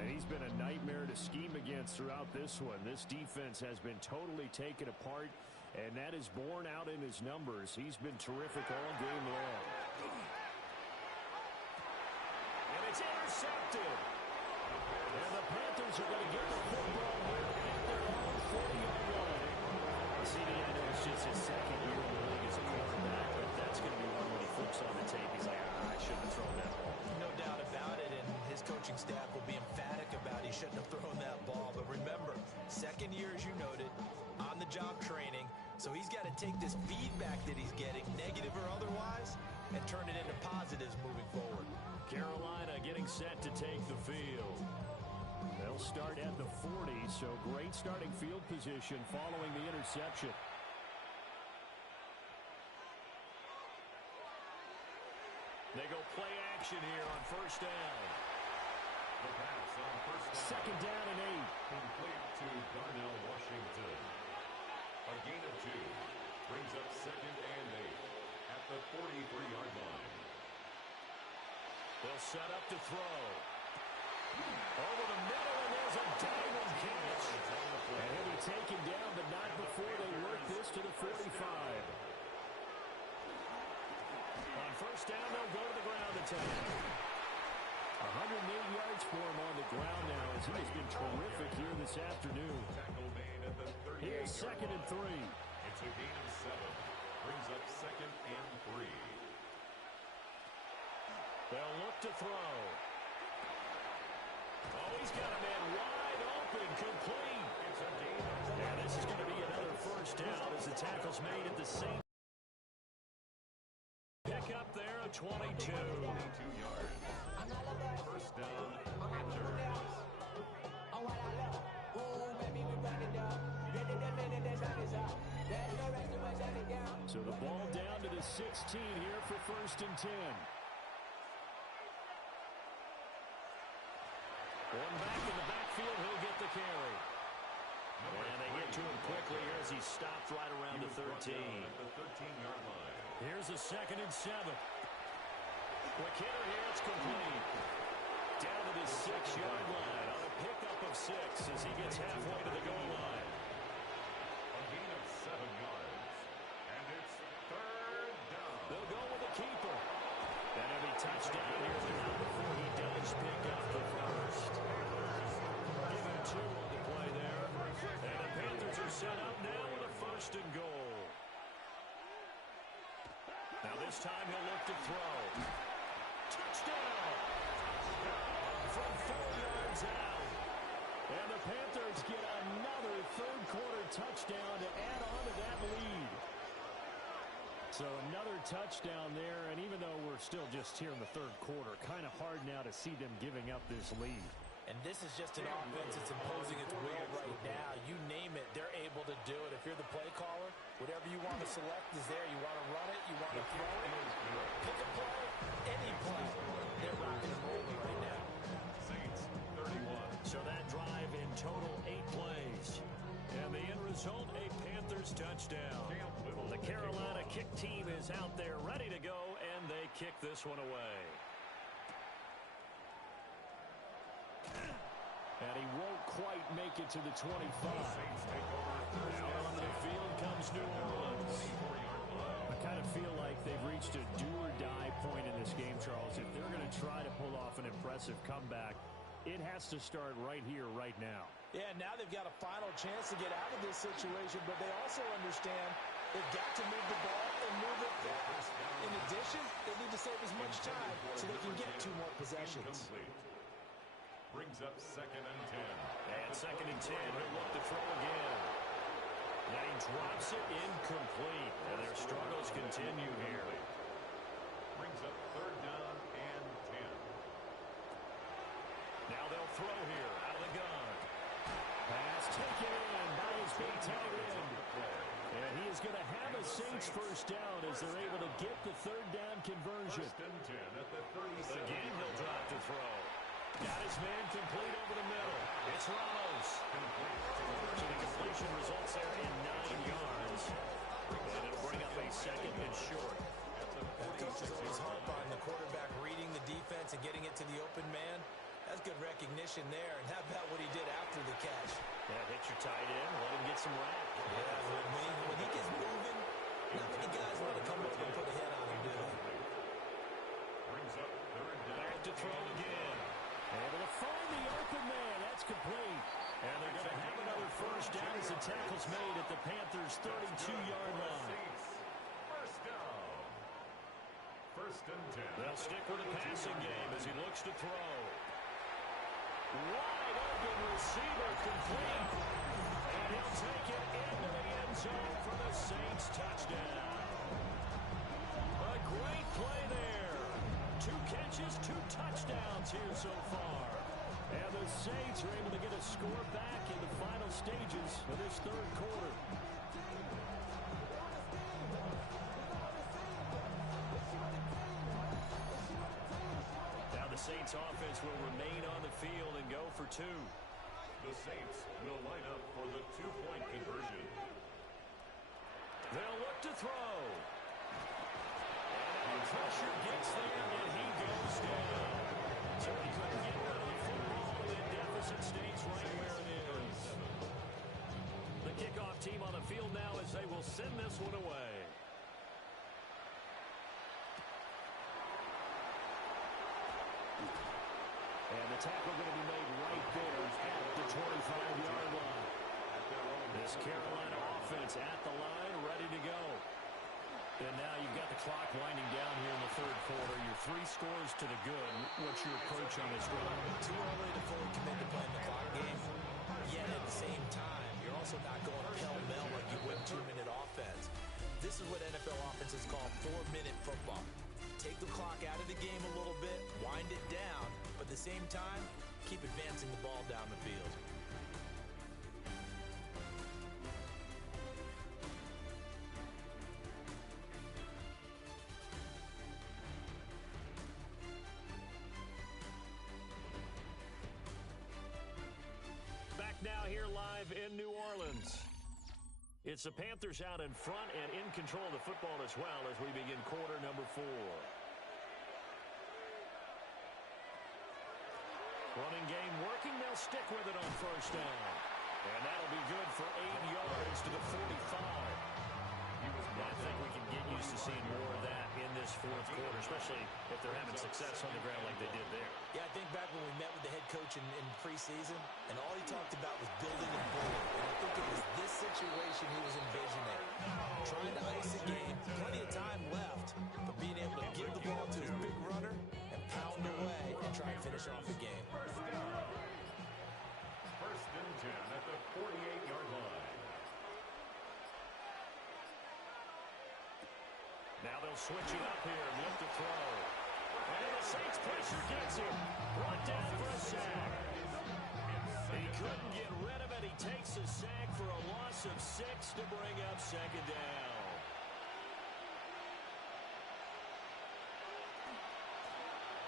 And he's been a nightmare to scheme against throughout this one. This defense has been totally taken apart, and that is borne out in his numbers. He's been terrific all game long. And it's intercepted. And the Panthers are going to get the football here at their own 40-yard line. CD, I know it's just his 2nd year in the league as a quarterback, but that's going to be one when he flips on the tape. He's like, I shouldn't have thrown that ball. No doubt about it, and his coaching staff will be emphatic about he shouldn't have thrown that ball. But remember, 2nd year, as you noted, on-the-job training. So he's got to take this feedback that he's getting, negative or otherwise, and turn it into positives moving forward. Carolina getting set to take the field. They'll start at the 40, so great starting field position following the interception. They go play action here on first down. The pass on first down. Second down and 8. Complete to Darnell Washington. A gain of 2. Brings up second and 8 at the 43-yard line. They'll set up to throw. Over the middle, and there's a diving catch. And he'll be taken down, but not before they work this to the 45. On first down, they'll go to the ground attack. 108 yards for him on the ground now, as he has been terrific here this afternoon. Tackle made at the 38-yard line. Here's second and 3. It's a gain of 7. Brings up second and 3. They'll look to throw. Oh, he's got a man wide open, complete. It's a gain of 7. Yeah, this is going to be another first down as the tackle's made at the same. Pick up there at 22. 22 yards. First down, Panthers. So the ball down to the 16 here for first and 10. One back in the backfield, he'll get the carry. And they get to him quickly here as he stops right around the 13. At the 13-yard line. Here's a second and 7. Quick hitter here, it's complete. Down to the 6-yard line on a pickup of 6 as he gets halfway to the goal line. A gain of 7 yards. And it's third down. They'll go with the keeper. And he'll be touchdown here, but not before he does pick up the first. Give him 2 on the play there. And the Panthers are set up now with a first and goal. Now this time he'll look to throw. Touchdown! From 4 yards out. And the Panthers get another third-quarter touchdown to add on to that lead. So another touchdown there, and even though we're still just here in the third quarter, kind of hard now to see them giving up this lead. And this is just an offense that's imposing its will right now. You name it, they're able to do it. If you're the play caller, whatever you want to select is there. You want to run it, you want to throw it, pick a play, any play. They're rocking and rolling right now. Saints, 31. So that drive in total 8 plays. And the end result, a Panthers touchdown. The Carolina kick team is out there ready to go, and they kick this one away. And he won't quite make it to the 25. Saints take over. Now on the field comes New Orleans. I kind of feel like they've reached a do-or-die point in this game, Charles. If they're going to try to pull off an impressive comeback, it has to start right here, right now. Yeah, now they've got a final chance to get out of this situation, but they also understand they've got to move the ball and move it fast. In addition, they need to save as much time so they can get 2 more possessions. Incomplete. Brings up second and 10. And second and 10, he'll look to throw again. Now he drops it incomplete, and their struggles continue here. Brings up third down and 10. Now they'll throw here out of the gun. Pass taken in by his big tight end. And he is going to have a Saints first down as they're able to get the third down conversion. First and 10 at the 37. Again, he'll drop to throw. Got his man complete over the middle. It's Ramos. So the completion results there in 9 yards. And it'll bring up a second and short. Coaches always harp on the quarterback reading the defense and getting it to the open man. That's good recognition there. And how about what he did after the catch? Yeah, hit your tight end, let him get some rap. Yeah, when he gets moving, not many guys want to come over and put a hit on him, do they? Brings up third down. Back to throw again. Able to find the open man. That's complete. And they're going to have another first down as the tackle's made at the Panthers' 32-yard line. First down. First and 10. They'll stick with the passing game as he looks to throw. Wide open receiver complete. And he'll take it into the end zone for the Saints touchdown. A great play there. 2 catches, 2 touchdowns touchdowns here so far. And the Saints are able to get a score back in the final stages of this third quarter. Now the Saints offense will remain on the field and go for two. The Saints will line up for the two-point conversion. They'll look to throw. And pressure gets there, and he goes down. So he couldn't get rid of the football, and deficit stays right where it is. The kickoff team on the field now as they will send this one away. And the tackle going to be made right there at the 25-yard line. This Carolina offense at the line, ready to go. And now you've got the clock winding down here in the third quarter. You're 3 scores to the good. What's your approach on this drive? Too early to fully commit to playing the clock game. Yet at the same time, you're also not going pell-mell like you would 2-minute offense. This is what NFL offenses call 4-minute football. Take the clock out of the game a little bit, wind it down, but at the same time, keep advancing the ball down the field. Back now here live in New Orleans. It's the Panthers out in front and in control of the football as well as we begin quarter number 4. Running game working. They'll stick with it on first down. And that'll be good for 8 yards to the 45. I think we can get used to seeing more of that in this fourth quarter, especially if they're having success on the ground like they did there. Yeah, I think back when we met with the head coach in preseason, and all he talked about was building and bullying. And I think it was this situation he was envisioning. Trying to ice the game, plenty of time left, but being able to give the ball to his big runner and pound away and try and finish off the game. First and 10 at the 48-yard line. Now they'll switch it up here and look to throw. And the Saints pressure gets him. Brought down for a sack. He couldn't get rid of it. He takes a sack for a loss of 6 to bring up second down.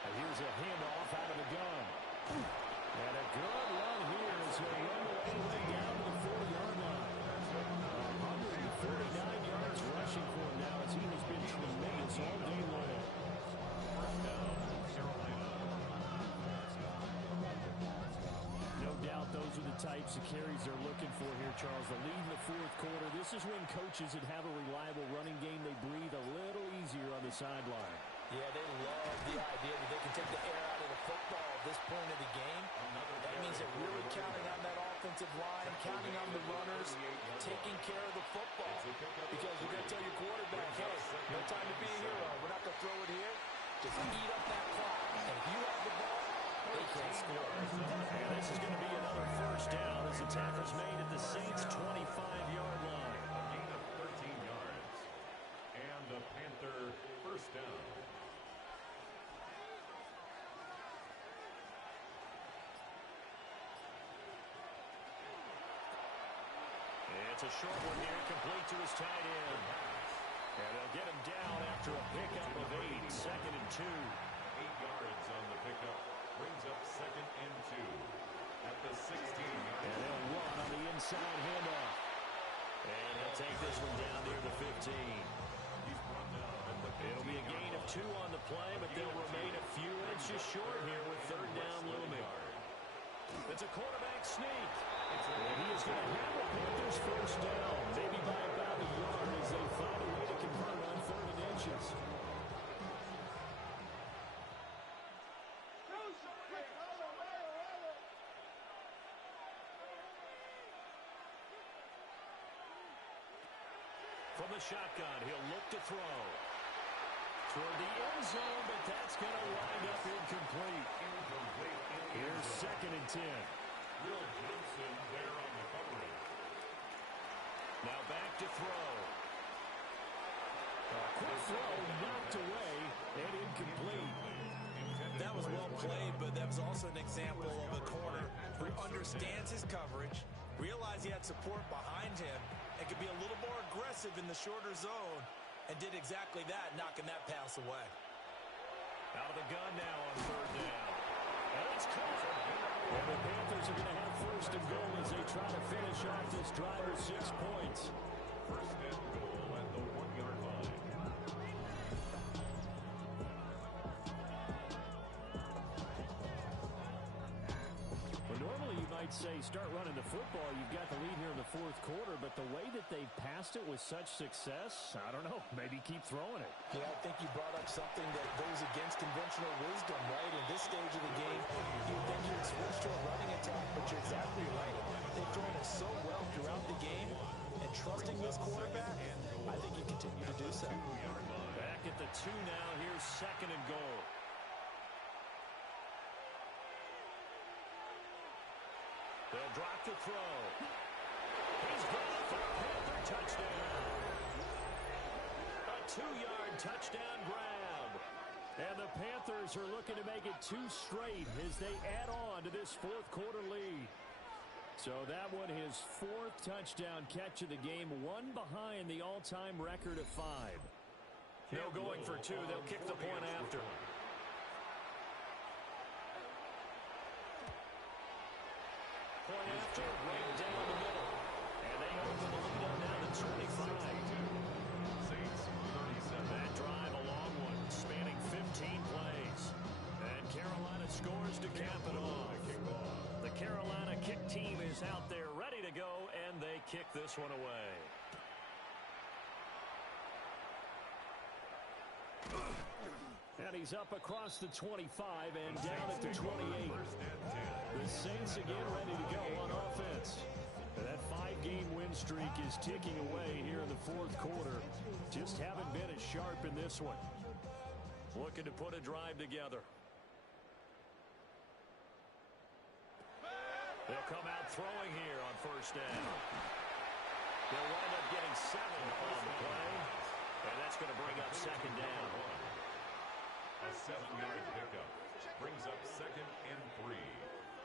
And here's a handoff out of the gun. And a good run here as he'll run the way down to the 40-yard line. 149 yards rushing for him now as he has been tremendous all day long. No doubt those are the types of carries they're looking for here, Charles. The lead in the fourth quarter. This is when coaches that have a reliable running game, they breathe a little easier on the sideline. Yeah, they love the idea that they can take the air out of the football at this point of the game. That means they're really counting on that offensive line, counting on the runners, taking care of the football. Because you're going to tell your quarterback, hey, no time to be a hero. We're not going to throw it here. Just eat up that clock. And if you have the ball, they can't score. And this is going to be another first down as the tackle's made at the Saints' 25-yard line. A gain of 13 yards. And a Panther first down. It's a short one here, complete to his tight end. And they'll get him down after a pickup of 8, second and 2. 8 yards on the pickup. Brings up second and 2 at the 16-yard line. And they'll run on the inside handoff. And he'll take this one down near the 15. It'll be a gain of 2 on the play, but they'll remain a few inches short here with third down looming. It's a quarterback sneak. And he is going to have the Panthers first down, maybe by about a yard as they find a way to convert on 3rd and inches. From the shotgun, he'll look to throw. Toward the end zone, but that's going to wind up incomplete. Here's second and 10. Will Johnson there on the coverage. Now back to throw. Quick throw knocked away and incomplete. That was well played, but understands his coverage, realized he had support behind him, and could be a little more aggressive in the shorter zone, and did exactly that, knocking that pass away. Out of the gun now on third down. And it's caught. And the Panthers are going to have first and goal as they try to finish off this drive with 6 points. First and goal at the 1-yard line. Well, normally you might say start running the football. You've got the lead here in the fourth quarter, but the way that they've passed it with such success, I don't know, maybe keep throwing it. Yeah, I think you brought up something that goes against conventional wisdom, right? In this stage of the game, you would think you would switch to a running attack, but you're exactly right. They've thrown it so well throughout the game, and trusting this quarterback, I think you continue to do so. Back at the 2 now. Here's second and goal. They'll drop to throw. He's going for a Panther touchdown. A 2-yard touchdown grab. And the Panthers are looking to make it 2 straight as they add on to this fourth quarter lead. So that one, his 4th touchdown catch of the game, one behind the all-time record of 5. No going for 2. They'll kick the point after. Point after, right down the middle. And they open the lead up now to 25. Saints 37. That drive, a long one, spanning 15 plays. And Carolina scores to cap it off. The Carolina kick team is out there ready to go, and they kick this one away. And he's up across the 25 and down at the 28. The Saints again ready to go on offense. That 5-game win streak is ticking away here in the fourth quarter. Just haven't been as sharp in this one. Looking to put a drive together. They'll come out throwing here on first down. They'll wind up getting 7 on the play. And that's going to bring up second down. A 7-yard pickup brings up second and 3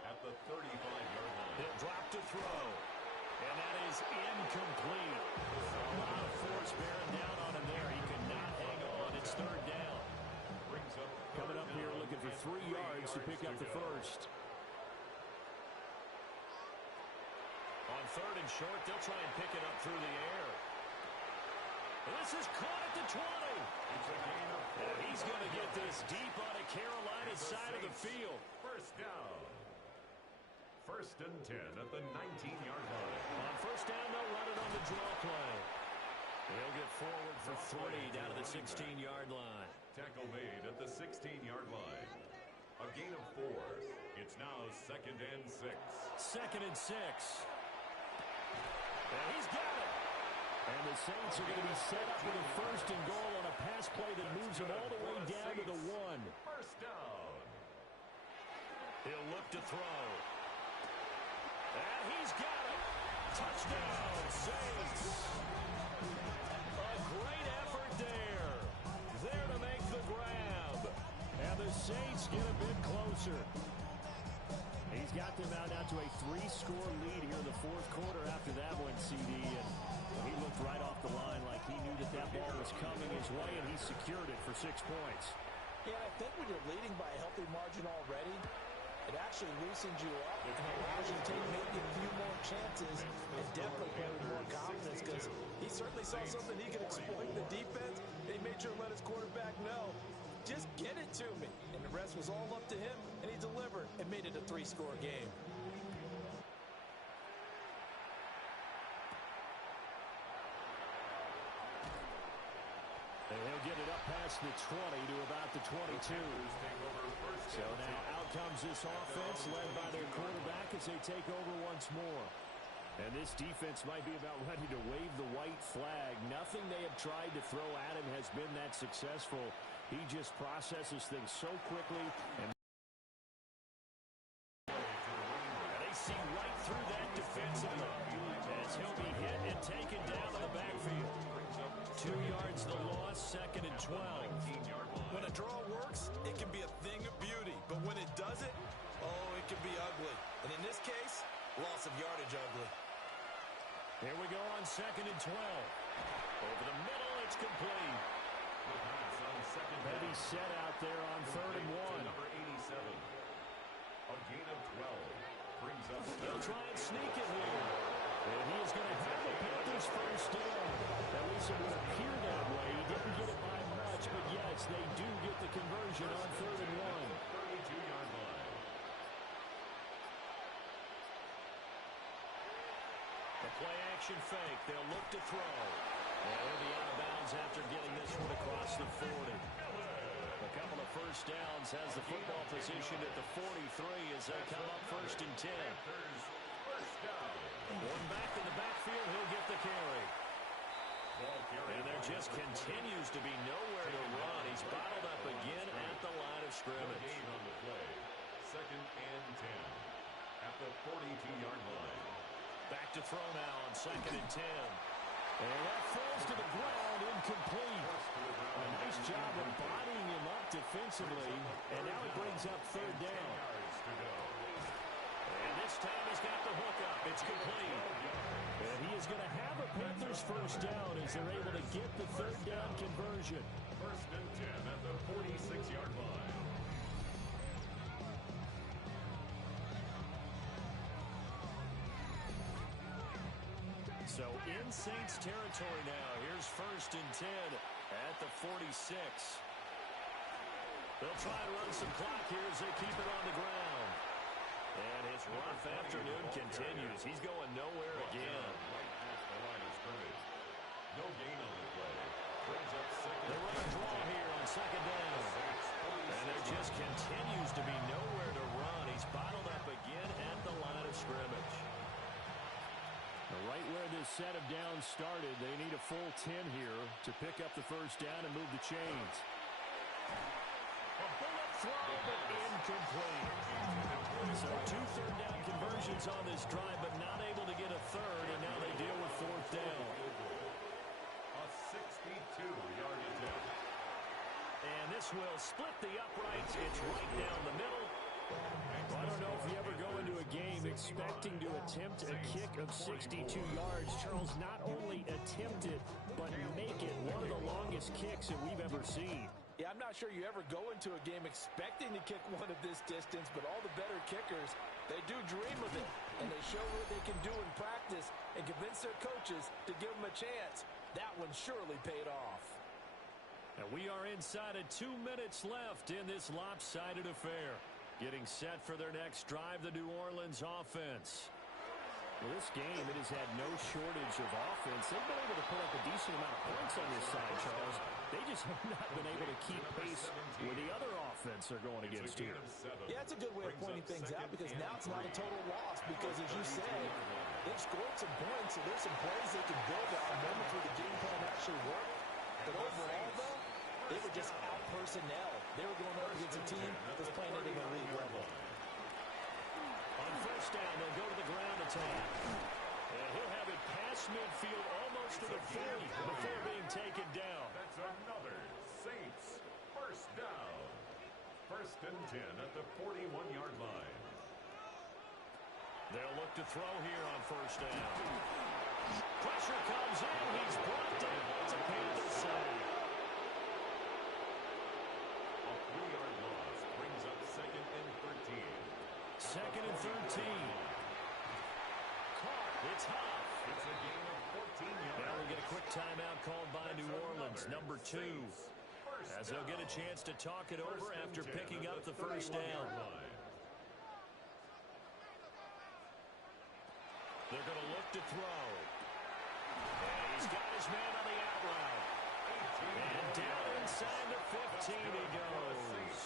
at the 35-yard line. He'll drop to throw. And that is incomplete. A lot of force bearing down on him there. He could not hang on. It's third down. Brings up Coming up here looking for 3 yards to pick up the first. On third and short, they'll try and pick it up through the air. This is caught at the 20. It's a gain of 4. And he's going to get this deep on a Carolina side of the field. First down. First and 10 at the 19-yard line. On first down, they'll run it on the draw play. They'll get forward for 3 down to the 16-yard line. Tackle made at the 16-yard line. A gain of 4. It's now second and 6. Second and 6. And he's got it. And the Saints are going to be set up with a first and goal on a pass play that moves them all the way down to the 1. First down. He'll look to throw. And he's got it. Touchdown, Saints. A great effort there. There to make the grab. And the Saints get a bit closer. He's got them out now to a 3-score lead here in the fourth quarter after that one, CD. And he looked right off the line like he knew that that ball was coming his way, and he secured it for 6 points. Yeah, I think when you're leading by a healthy margin already, it actually loosens you up and allows you to take maybe a few more chances and definitely play with more confidence because he certainly saw something he could exploit the defense. And he made sure to let his quarterback know, just get it to me. And the rest was all up to him, and he delivered and made it a 3-score game. And he'll get it up past the 20 to about the 22. So now out comes this offense led by their quarterback as they take over once more. And this defense might be about ready to wave the white flag. Nothing they have tried to throw at him has been that successful. He just processes things so quickly. And they see right through that defensively as he'll be hit and taken down to the backfield. 2 yards the loss, second and 12. When a draw works, it can be a thing of beauty. But when it doesn't, oh, it can be ugly. And in this case, advantage ugly. Here we go on 2nd and 12. Over the middle, it's complete. The pass on second down. Heavy set out there on 3rd and 1. Number 87. A gain of 12. Brings up They'll try and sneak it here. And he is going to have the Panthers first down. At least it would appear that way. He didn't get it by much, but yes, they do get the conversion on 3rd and 1. 32-yard line. The play action fake. They'll look to throw. And he'll be out of bounds after getting this one across the 40. A couple of first downs, has the football position at the 43 as they come up 1st and 10. First down. One back in the backfield, he'll get the carry. And there just continues to be nowhere to run. He's bottled up again at the line of scrimmage. Gain on the play. 2nd and 10. At the 42-yard line. Back to throw now on 2nd and 10. And that falls to the ground, incomplete. A nice job of bodying him up defensively. And now it brings up 3rd down. And this time he's got the hook up. It's complete. And he is going to have a Panthers first down as they're able to get the 3rd down conversion. 1st and 10 at the 46-yard line. So in Saints territory now. Here's 1st and 10 at the 46. They'll try to run some clock here as they keep it on the ground. And his rough afternoon continues. He's going nowhere again. Right at the line of scrimmage. No gain on the play. Brings up 2nd. They run a draw here on 2nd down. And there just continues to be nowhere to run. He's bottled up again at the line of scrimmage. Right where this set of downs started, they need a full 10 here to pick up the first down and move the chains. A bullet throw, but incomplete. So 2 third down conversions on this drive, but not able to get a third, and now they deal with 4th down. A 62-yard attempt. And this will split the uprights. It's right down the middle. Well, I don't know if you ever go into a game expecting to attempt a kick of 62 yards. Charles, not only attempt it, but make it one of the longest kicks that we've ever seen. Yeah, I'm not sure you ever go into a game expecting to kick one of this distance, but all the better kickers, they do dream of it, and they show what they can do in practice and convince their coaches to give them a chance. That one surely paid off. And we are inside of 2 minutes left in this lopsided affair. Getting set for their next drive, the New Orleans offense. Well, this game, it has had no shortage of offense. They've been able to put up a decent amount of points on this side, Charles. They just have not been able to keep pace with the other offense they're going against here. Yeah, it's a good way of pointing things out because now it's not a total loss because, as you say, they've scored some points, so there's some plays they can build on, moments where the game plan actually worked. But overall, though, they were just out personnel. They were going up against a team that's playing at an elite level. On first down, they'll go to the ground attack. And he'll have it past midfield almost to the 40 before being taken down. That's another Saints first down. 1st and 10 at the 41-yard line. They'll look to throw here on first down. Pressure comes in. He's brought down. It's a Panthers save. A 3-yard loss brings up 2nd and 13. 2nd and 13. Caught. It's Huff. It's a gain of 14 yards. Now we get a quick timeout called by New Orleans, number 2. As they'll get a chance to talk it over after picking up the first down. They're going to look to throw. And he's got his man on the out route. And down inside the 15 he goes.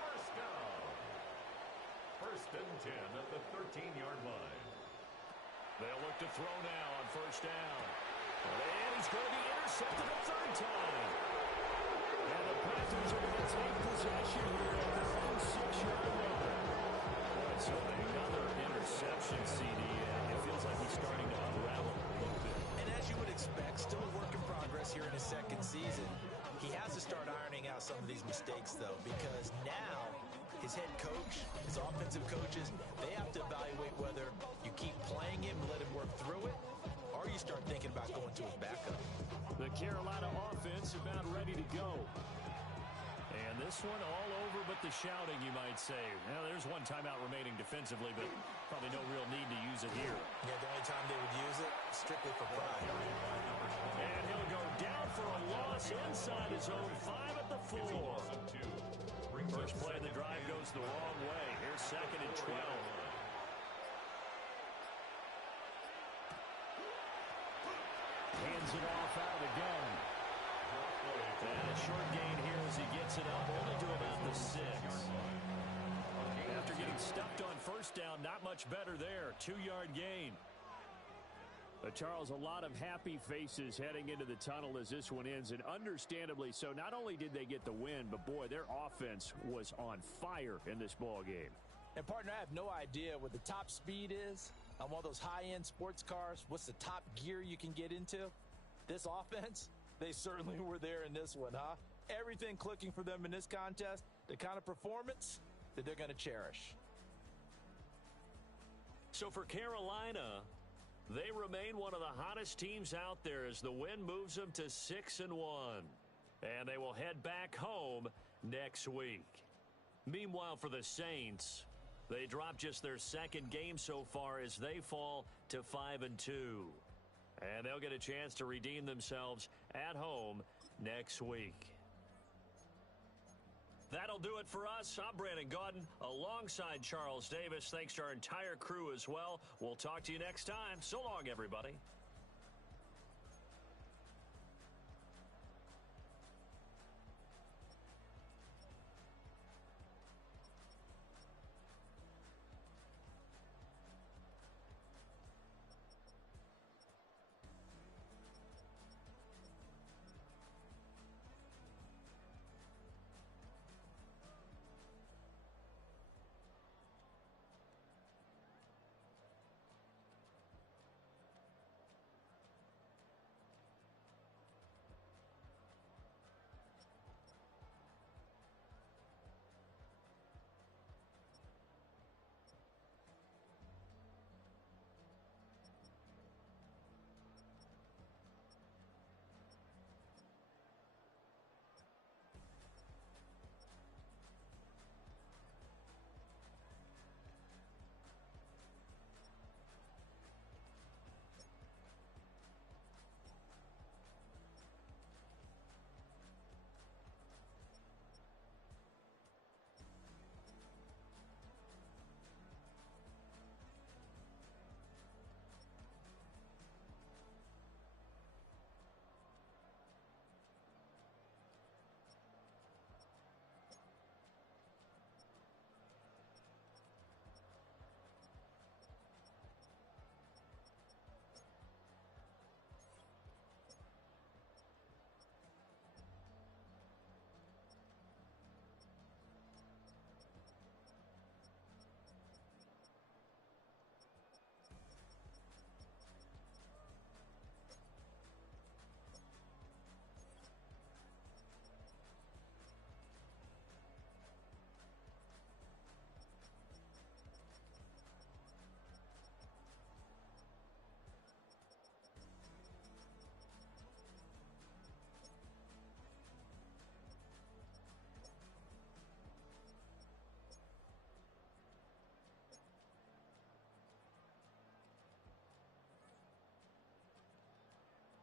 First down. 1st and 10 at the 13-yard line. They'll look to throw now on first down. And he's going to be intercepted a 3rd time. And the Panthers are going to take possession here at their own 6-yard line. Boy, so another interception, CD. It feels like he's starting to unravel a little bit. And as you would expect, still a work in progress here in his 2nd season. He has to start ironing out some of these mistakes, though, because now his head coach, his offensive coaches, they have to evaluate whether you keep playing playing him and let him work through it, or you start thinking about going to his backup. The Carolina offense about ready to go. And this one all over but the shouting, you might say. Now, there's one timeout remaining defensively, but probably no real need to use it here. Yeah, the only time they would use it, strictly for pride. And he'll go down for a loss inside his own 5 at the 4. First play of the drive goes the wrong way. Here's 2nd and 12. Hands it off out of the gun. And a short gain here as he gets it up, only to about the 6. After getting stuffed on first down, not much better there. 2-yard gain. Charles, a lot of happy faces heading into the tunnel as this one ends, and understandably so. Not only did they get the win, but boy, their offense was on fire in this ball game. And partner, I have no idea what the top speed is on one of those high-end sports cars. What's the top gear you can get into? This offense, they certainly were there in this one, huh? Everything clicking for them in this contest, the kind of performance that they're going to cherish. So for Carolina, they remain one of the hottest teams out there as the win moves them to 6-1. And they will head back home next week. Meanwhile, for the Saints, they dropped just their 2nd game so far as they fall to 5-2. And they'll get a chance to redeem themselves at home next week. That'll do it for us. I'm Brandon Gaudin alongside Charles Davis. Thanks to our entire crew as well. We'll talk to you next time. So long, everybody.